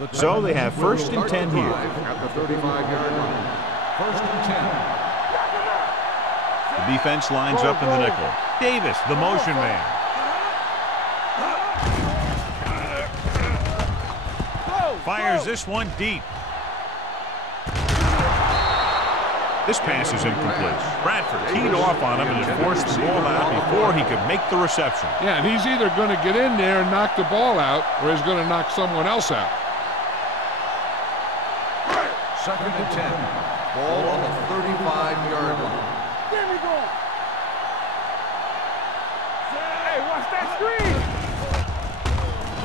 line. So they have 1st and 10 here. At the 35-yard line. 1st and 10. The defense lines up in the nickel. Davis, the motion man. Fires this one deep. This pass is incomplete. Bradford teed off on him and has forced the ball out before he could make the reception. Yeah, and he's either going to get in there and knock the ball out, or he's going to knock someone else out. 2nd and 10. Ball on the 35-yard line. There we go. Hey, watch that screen.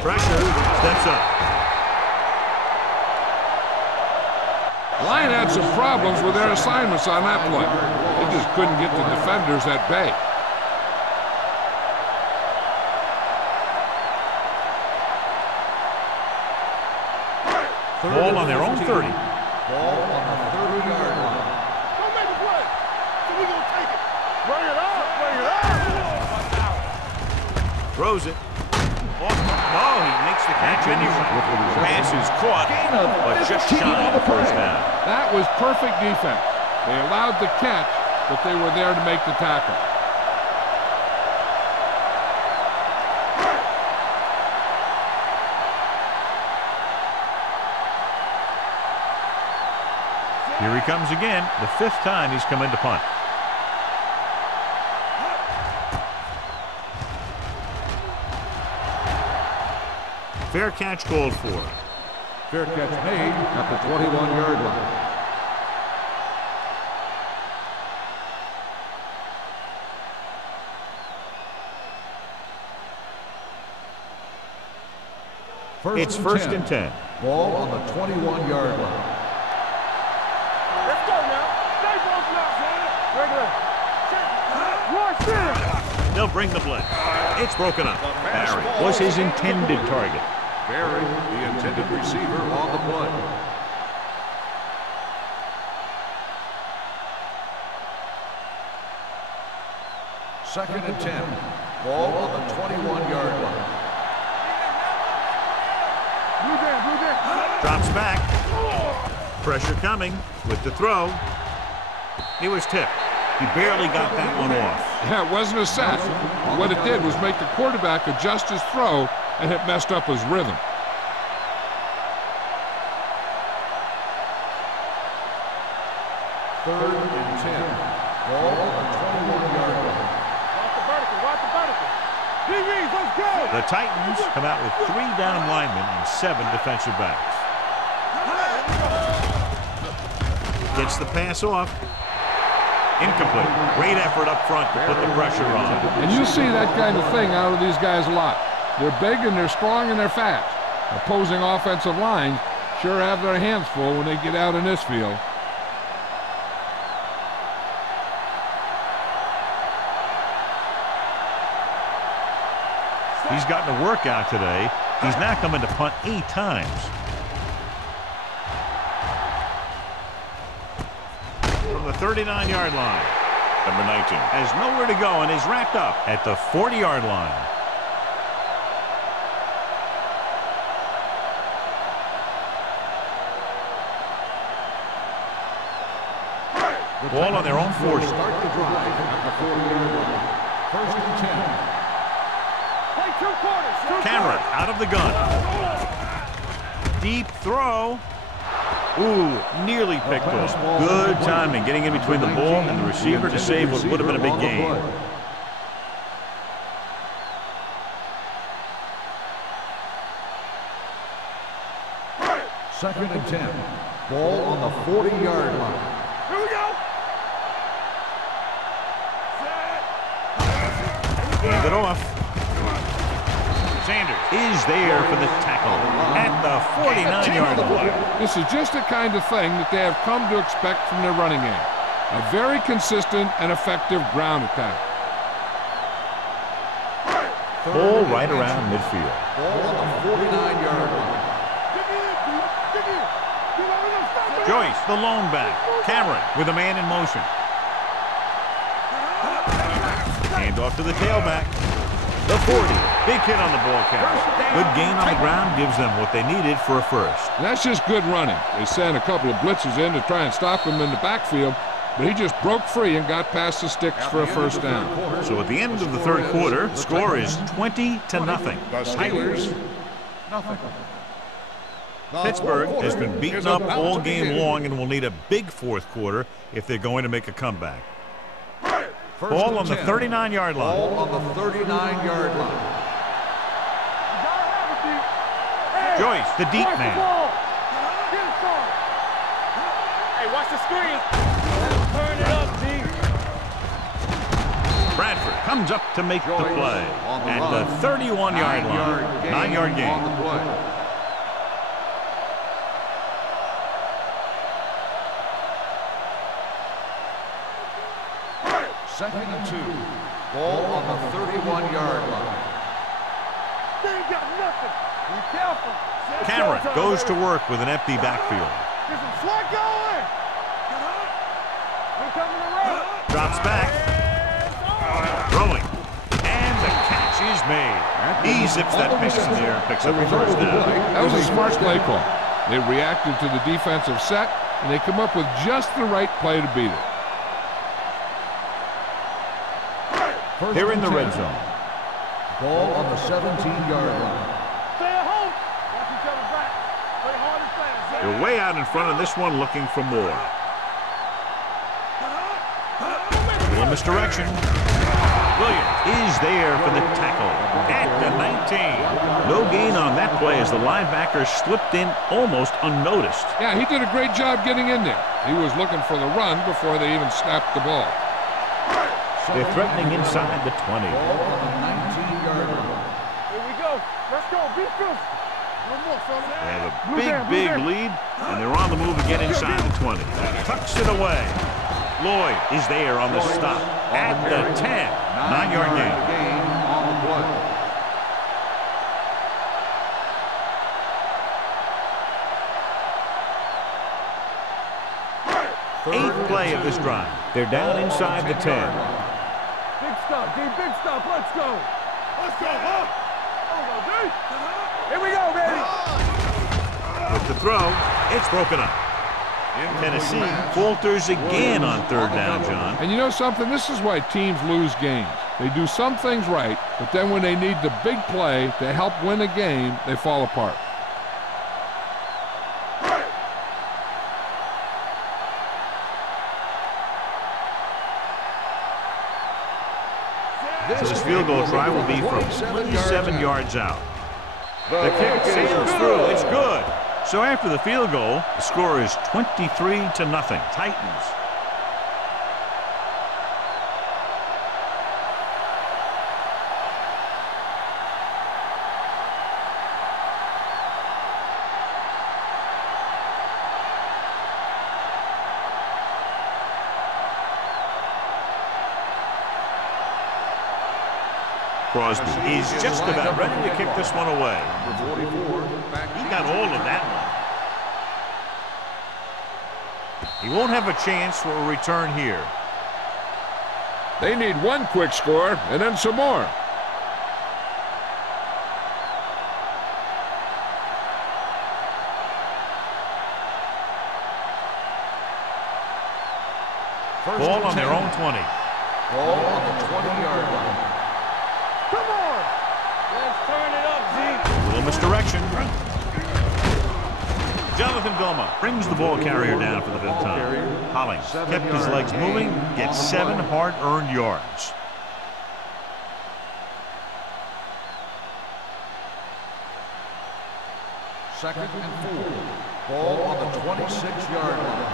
Pressure, steps up. Line had some problems with their assignments on that play. They just couldn't get the defenders at bay. Ball on their own 30. Ball on the 30-yard line. Don't make a play. So we gonna take it. Bring it up. Bring it up. Throws it. Oh, he makes the catch anyway. Pass is caught, but just shy of the first down. That was perfect defense. They allowed the catch, but they were there to make the tackle. Here he comes again, the 5th time he's come in to punt. Fair catch called for. Fair catch made at the 21-yard line. It's 1st and 10. Ball on the 21-yard line. Let's go now. Stay broke now. Regular. Watch this. They'll bring the blitz. It's broken up. Barry was his intended target. Barry, the intended receiver on the play. Second and 10. Ball on the 21-yard line. Blue down, blue down. Drops back. Pressure coming with the throw. He was tipped. He barely got that one off. Yeah, it wasn't a sack. What it did was make the quarterback adjust his throw, and it messed up his rhythm. Third and 10. Ball on the 21-yard line. Watch the vertical, watch the vertical. DBs, let's go. The Titans come out with 3 down linemen and 7 defensive backs. Gets the pass off. Incomplete. Great effort up front to put the pressure on. And you see that kind of thing out of these guys a lot. They're big and they're strong and they're fast. Opposing offensive lines sure have their hands full when they get out in this field. He's gotten a workout today. He's now coming to punt 8 times. From the 39-yard line, number 19 has nowhere to go and is wrapped up at the 40-yard line. Ball on their own 40. Start the drive at the 40-yard line. First and 10. Play 2 quarters. Cameron out of the gun. Deep throw. Ooh, nearly picked off. Good timing, getting in between the ball and the receiver to save what would have been a big gain. Second and 10. Ball on the 40-yard line. Here we go. Hand it off. Sanders is there for the tackle at the 49-yard line. This is just the kind of thing that they have come to expect from their running game. A very consistent and effective ground attack. Ball right around midfield. Ball on the 49-yard line. Joyce, the lone back. Cameron with a man in motion. Hand off to the tailback. The 40. Big hit on the ball carrier. Good gain on the ground gives them what they needed for a first. That's just good running. They sent a couple of blitzes in to try and stop him in the backfield, but he just broke free and got past the sticks for a first down. So at the end of the third quarter, the score is 20-0. The Steelers, nothing. Pittsburgh has been beaten up all game long and will need a big fourth quarter if they're going to make a comeback. Ball on the 39-yard line. Ball on the 39-yard line. Joyce, the deep man. Hey, watch the screen. Turn it up, D. Bradford comes up to make the play at the 31-yard line. 9-yard gain. On the play. Second and 2. Ball on the 31-yard line. They ain't got nothing. Be careful. Cameron goes to work with an empty backfield. Get some sweat going. We're coming around. Drops back. Throwing. And the catch is made. He zips that pitch in there and picks up a first down. That was a smart play call. They reacted to the defensive set, and they come up with just the right play to beat it. They're in the red zone. Ball on the 17-yard line. Stay at home. Watch each other back. Play hard and fast. They're way out in front of this one looking for more. A little misdirection. Williams is there for the tackle at the 19. No gain on that play as the linebacker slipped in almost unnoticed. Yeah, he did a great job getting in there. He was looking for the run before they even snapped the ball. They're threatening inside the 20. Ball on the 19-yard line. Here we go. Let's go. Be physical. One more, fella. They have a big lead, and they're on the move again inside the 20. Tucks it away. Lloyd is there on the stop at the 10. 9-yard gain. Gain on the play. Eighth play of this drive. They're down inside the 10. Big stop, D. Big stop. Let's go. Let's go, huh? D. Here we go, baby. With the throw, it's broken up. Tennessee falters again on third down, John. And you know something? This is why teams lose games. They do some things right, but then when they need the big play to help win a game, they fall apart. So this field goal try will be from 27 yards out. The kick sails through. It's good. So after the field goal, the score is 23-0. Titans. Crosby is just about ready to kick this one away. He got all of that one. He won't have a chance for a return here. They need one quick score and then some more. Ball on their own 20. Ball on the 20-yard line. Come on. Let's turn it up, Zeke. A little misdirection. Jonathan Vilma brings the ball carrier down for the 5th time. Hollings kept his legs moving, gets 7 hard-earned yards. Second and 4. Ball on the 26-yard line.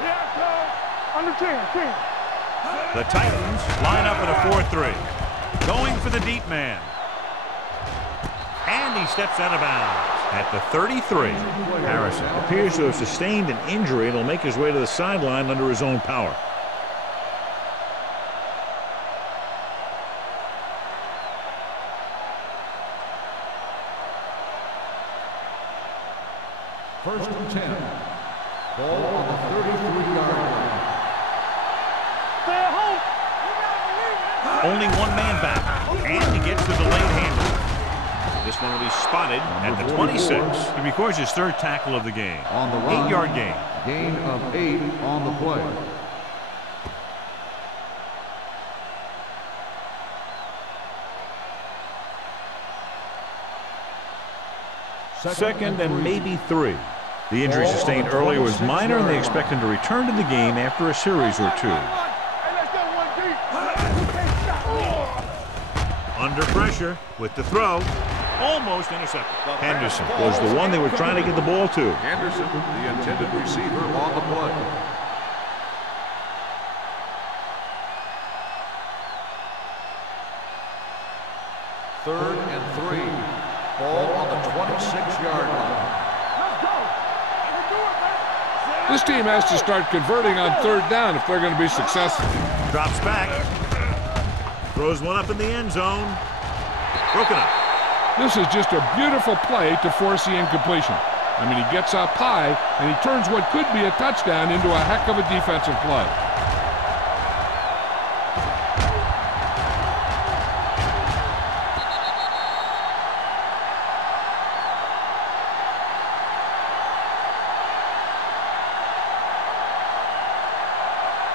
Yeah, go. Under 10. The Titans line up in a 4-3. Going for the deep man. And he steps out of bounds at the 33. Harrison appears to have sustained an injury and will make his way to the sideline under his own power. First and 10. Ball on the 33-yard line. Stay at home. Only one man back, and he gets the delayed handle. This one will be spotted at the 26. He records his 3rd tackle of the game. On the run, 8-yard gain. Gain of 8 on the play. Second and maybe 3. The injury sustained earlier was minor, and they expect him to return to the game after a series or 2. Hey, let's go one deep. Under pressure with the throw. Almost intercepted. Henderson was the one they were trying to get the ball to. Henderson, the intended receiver on the play. Third and 3. Ball on the 26-yard line. Let's go. Let's do it, man. This team has to start converting on 3rd down if they're going to be successful. Drops back. Throws one up in the end zone. Broken up. This is just a beautiful play to force the incompletion. I mean, he gets up high, and he turns what could be a touchdown into a heck of a defensive play.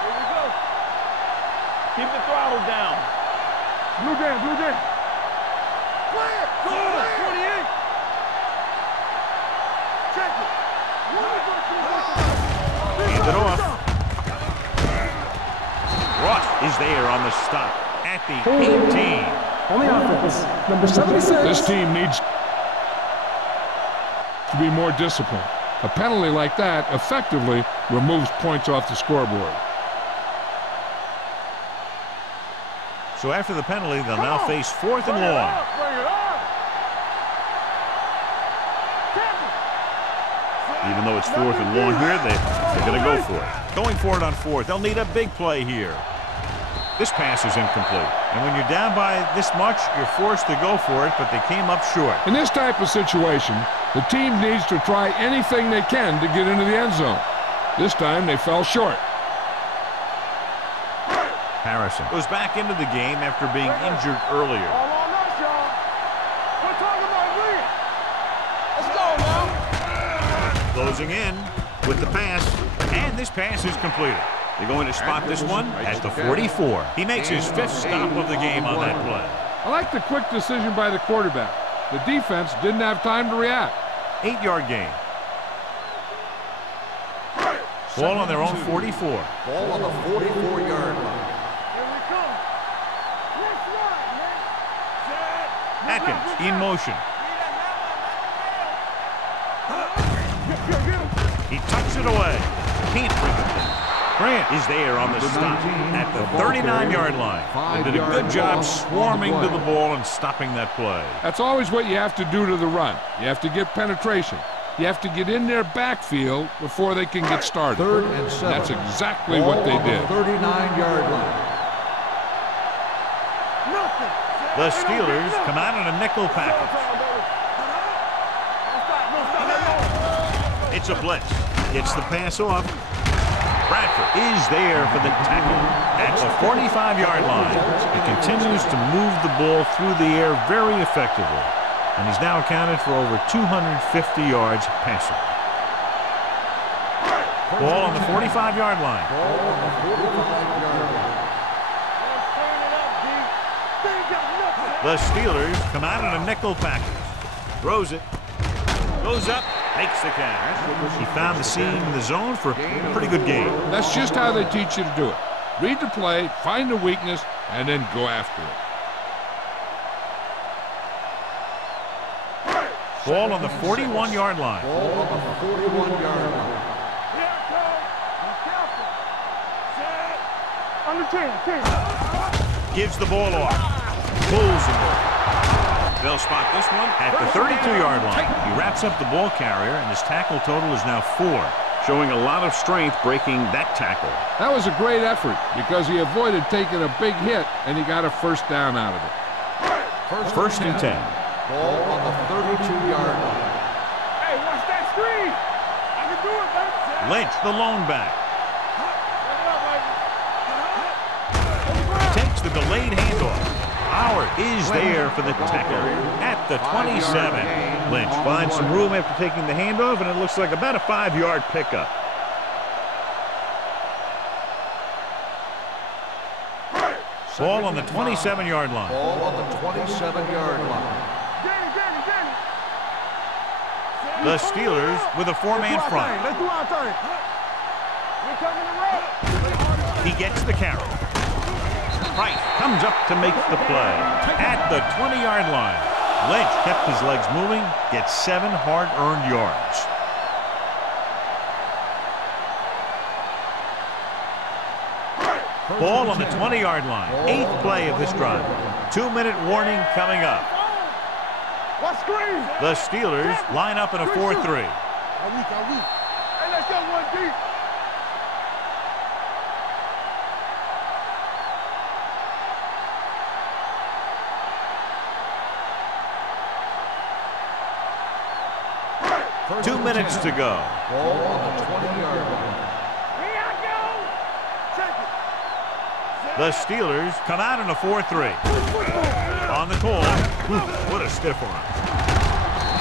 Here we go. Keep the throttle down. Blue jam, blue jam. Clear! Clear! 28! Check it! Hand it off. Ross is there on the stop at the 18. On the offense, number 76. This team needs to be more disciplined. A penalty like that effectively removes points off the scoreboard. So after the penalty, they'll now face 4th and long. Bring it up! Even though it's 4th and long here, they're going to go for it. Going for it on 4th. They'll need a big play here. This pass is incomplete. And when you're down by this much, you're forced to go for it, but they came up short. In this type of situation, the team needs to try anything they can to get into the end zone. This time, they fell short. Harrison goes back into the game after being injured earlier. All on us, y'all. We're talking about winning. Let's go now. Closing in with the pass, and this pass is completed. They're going to spot this one at the 44. He makes his 5th stop of the game on that play. I like the quick decision by the quarterback. The defense didn't have time to react. 8-yard gain. Ball on their own 44. Ball on the 44-yard line. Here we come. Let's run, man. Set. Atkins in motion. He tucks it away. Can't bring it in. Grant is there on the stop at the 39-yard line. They did a good job swarming to the ball and stopping that play. That's always what you have to do to the run. You have to get penetration. You have to get in their backfield before they can get started. 3rd and 7. That's exactly what they did. 39-yard line. The Steelers come out in a nickel package. It's a blitz. Gets the pass off. Bradford is there for the tackle at the 45-yard line. He continues to move the ball through the air very effectively, and he's now accounted for over 250 yards passing. Ball on the 45-yard line. Ball on the 45-yard line. The Steelers come out in a nickel package. Throws it. Goes up. Makes the catch. He found the seam in the zone for a pretty good game. That's just how they teach you to do it. Read the play, find the weakness, and then go after it. Ball on the 41-yard line. Ball on the 41-yard line. Under 10. Gives the ball off. Pulls him off. They'll spot this one at the 32-yard line. He wraps up the ball carrier, and his tackle total is now 4, showing a lot of strength breaking that tackle. That was a great effort because he avoided taking a big hit, and he got a first down out of it. First and 10. Ball on the 32-yard line. Hey, watch that screen. I can do it, baby. Lynch, the lone back. Takes the delayed handoff. Howard is there for the tackle at the 27. Lynch finds some room after taking the handoff, and it looks like about a 5-yard pickup. Ball on the 27-yard line. Ball on the 27-yard line. The Steelers with a 4-man front. Let's do our thing. We're coming around. He gets the carry. Price comes up to make the play at the 20-yard line. Lynch kept his legs moving, gets 7 hard-earned yards. Ball on the 20-yard line. 8th play of this drive. 2-minute warning coming up. What screen? The Steelers line up in a 4-3. Hey, let's go one deep. First 2 and minutes 10. to go. Ball on the 20-yard line. Here I go. Check it. The Steelers come out in a 4-3. On the call. What a stiff arm.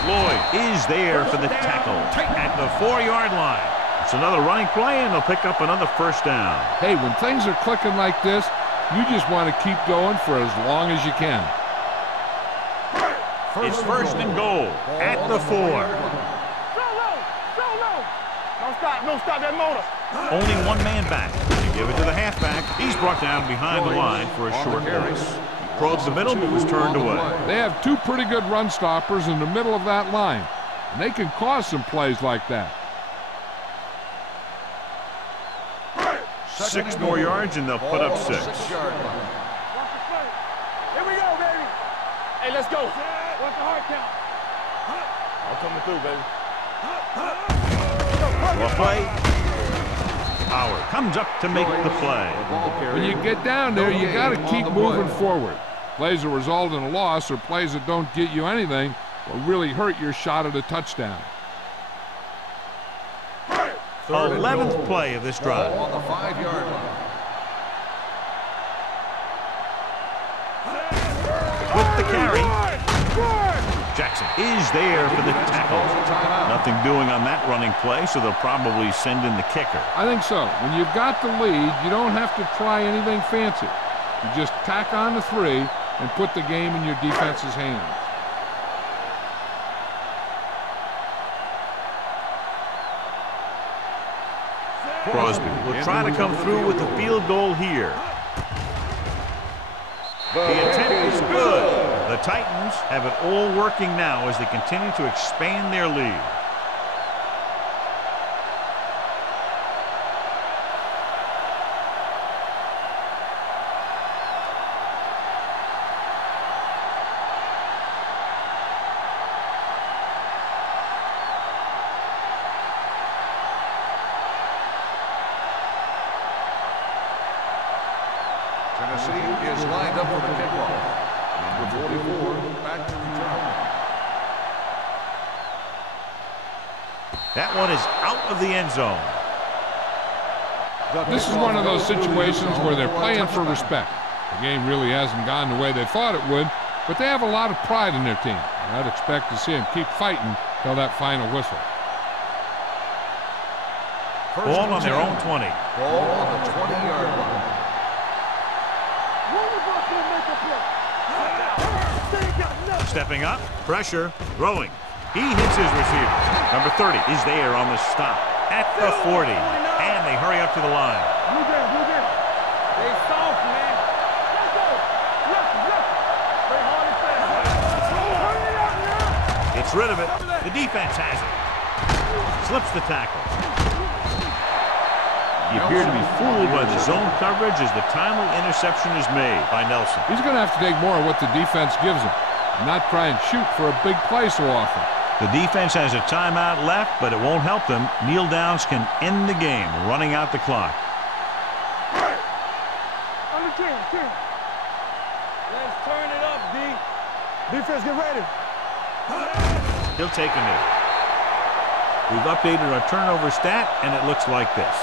Lloyd is there for the tackle at the 4-yard line. It's another running play, and they'll pick up another first down. Hey, when things are clicking like this, you just want to keep going for as long as you can. It's first and goal at the 4. No stop that motor. Only one man back. They give it to the halfback. He's brought down behind the line for a short pass. He probed the middle but was turned away. They have 2 pretty good run stoppers in the middle of that line, and they can cause some plays like that. 6 more yards, and they'll put up 6. 6-yard line. Here we go, baby. Hey, let's go. What's the hard count? I'm coming through, baby. Well, play. Howard comes up to make the play. When you get down there, you got to keep moving forward. Plays that result in a loss or plays that don't get you anything will really hurt your shot at a touchdown. 11th play of this drive. Ball on the 5-yard line. With the carry. Jackson is there for the tackle. Nothing doing on that running play, so they'll probably send in the kicker. I think so. When you've got the lead, you don't have to try anything fancy. You just tack on the 3 and put the game in your defense's hands. Crosby will try to come through with the field goal here. The attempt is good. The Titans have it all working now as they continue to expand their lead. Tennessee is lined up for the kickoff. Number 44, back to return. That one is out of the end zone. This is one of those situations where they're playing for respect. The game really hasn't gone the way they thought it would, but they have a lot of pride in their team. And I'd expect to see them keep fighting till that final whistle. Ball on their own 20. Ball on the 20-yard line. Stepping up, pressure, throwing. He hits his receiver. Number 30 is there on the stop at the 40. And they hurry up to the line. They soft, man. Let's go. Look. Stay hard and fast. Hurry it up now. It's rid of it. The defense has it. Slips the tackle. You appear to be fooled by the zone coverage as the timely interception is made by Nelson. He's going to have to take more of what the defense gives him and not try and shoot for a big play so often. The defense has a timeout left, but it won't help them. Kneel downs can end the game, running out the clock. Under 10. Let's turn it up, D. Defense, get ready. He'll take a knee. We've updated our turnover stat, and it looks like this.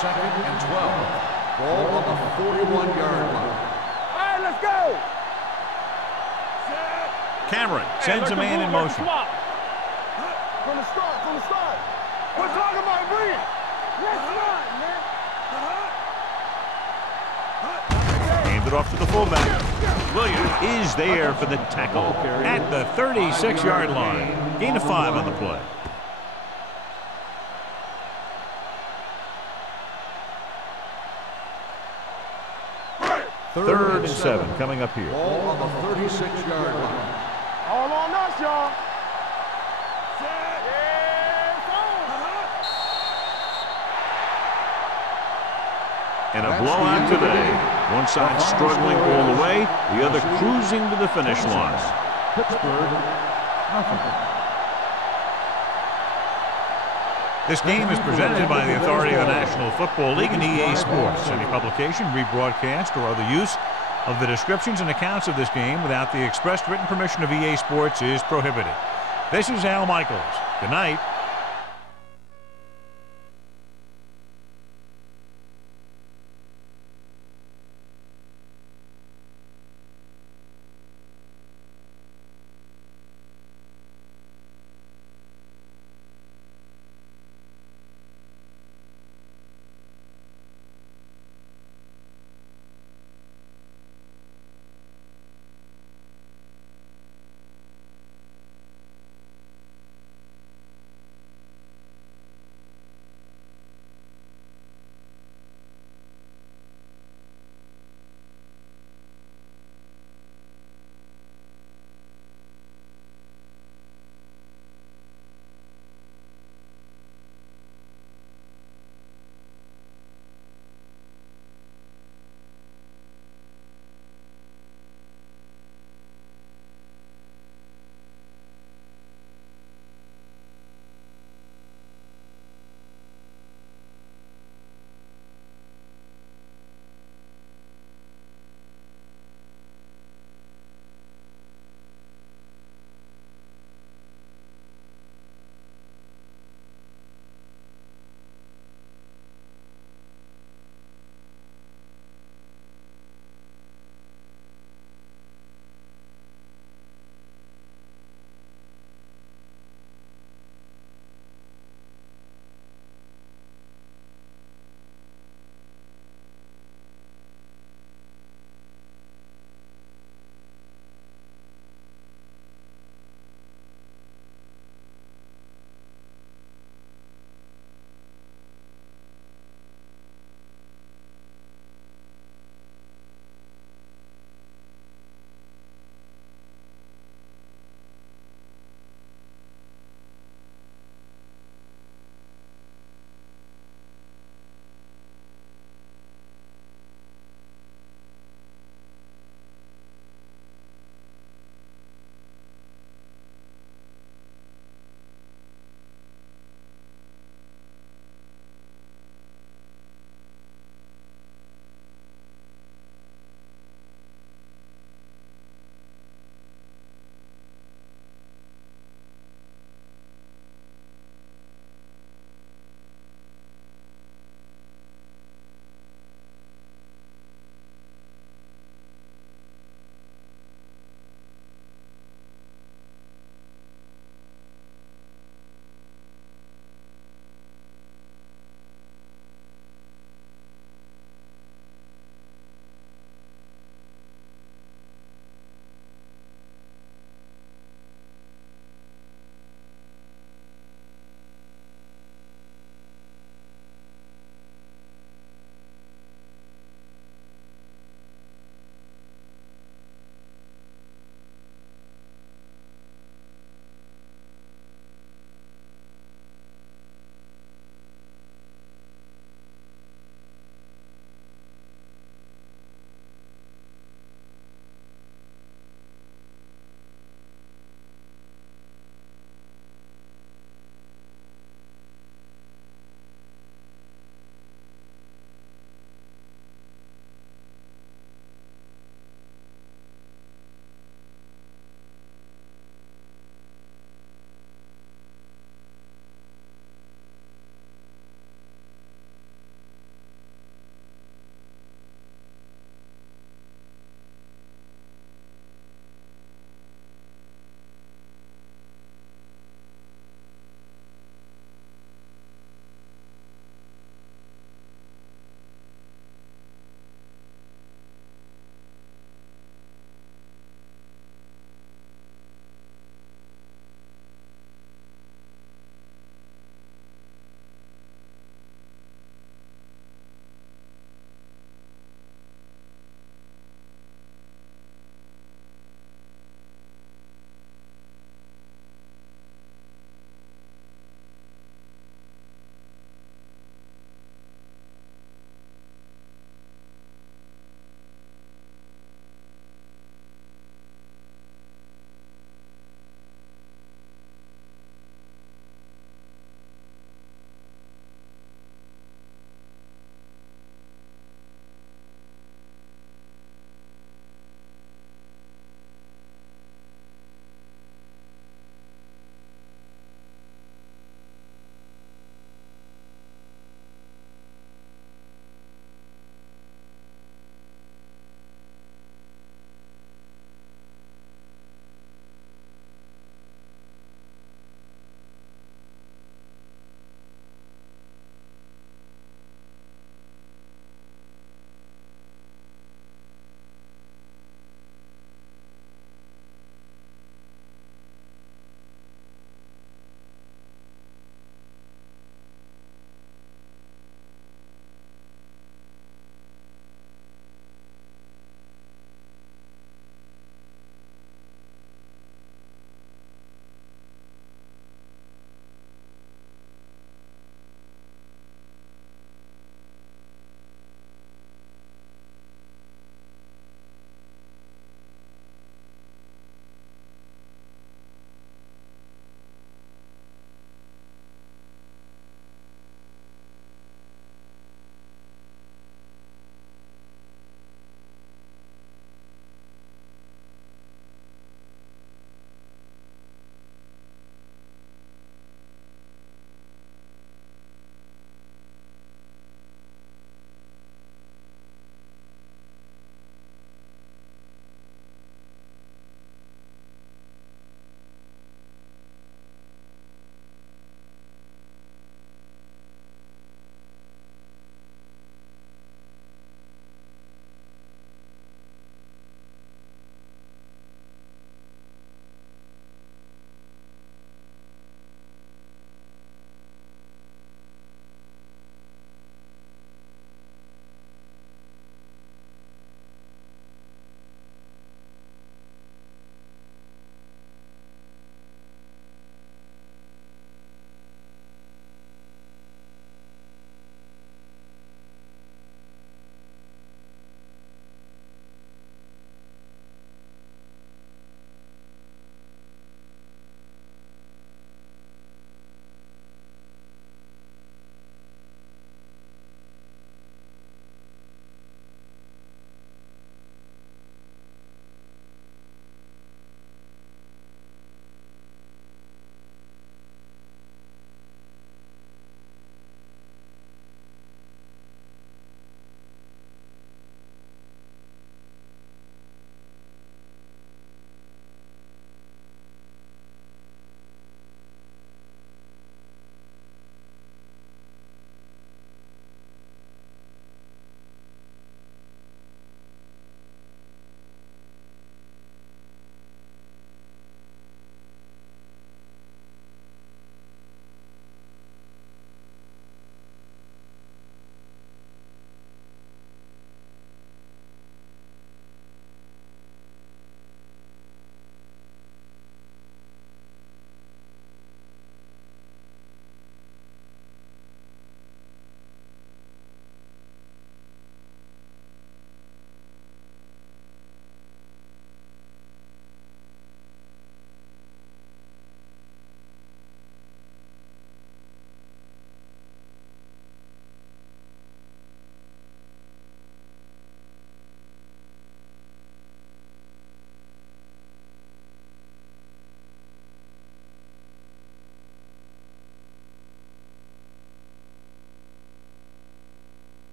Second and 12. Ball on the 41-yard line. All right, let's go. Cameron sends a man in motion. From the start. We're talking about bring it. Let's run, man. Hand it off to the fullback. Williams is there for the tackle at the 36-yard line. Gain of 5 on the play. Third and 7 coming up here. Ball on the 36-yard line. All on us, y'all. And a blowout today. One side struggling all the way, the other cruising to the finish line. Pittsburgh, nothing. This game is presented by the authority of the National Football League and EA Sports. Any publication, rebroadcast, or other use of the descriptions and accounts of this game without the expressed written permission of EA Sports is prohibited. This is Al Michaels. Good night.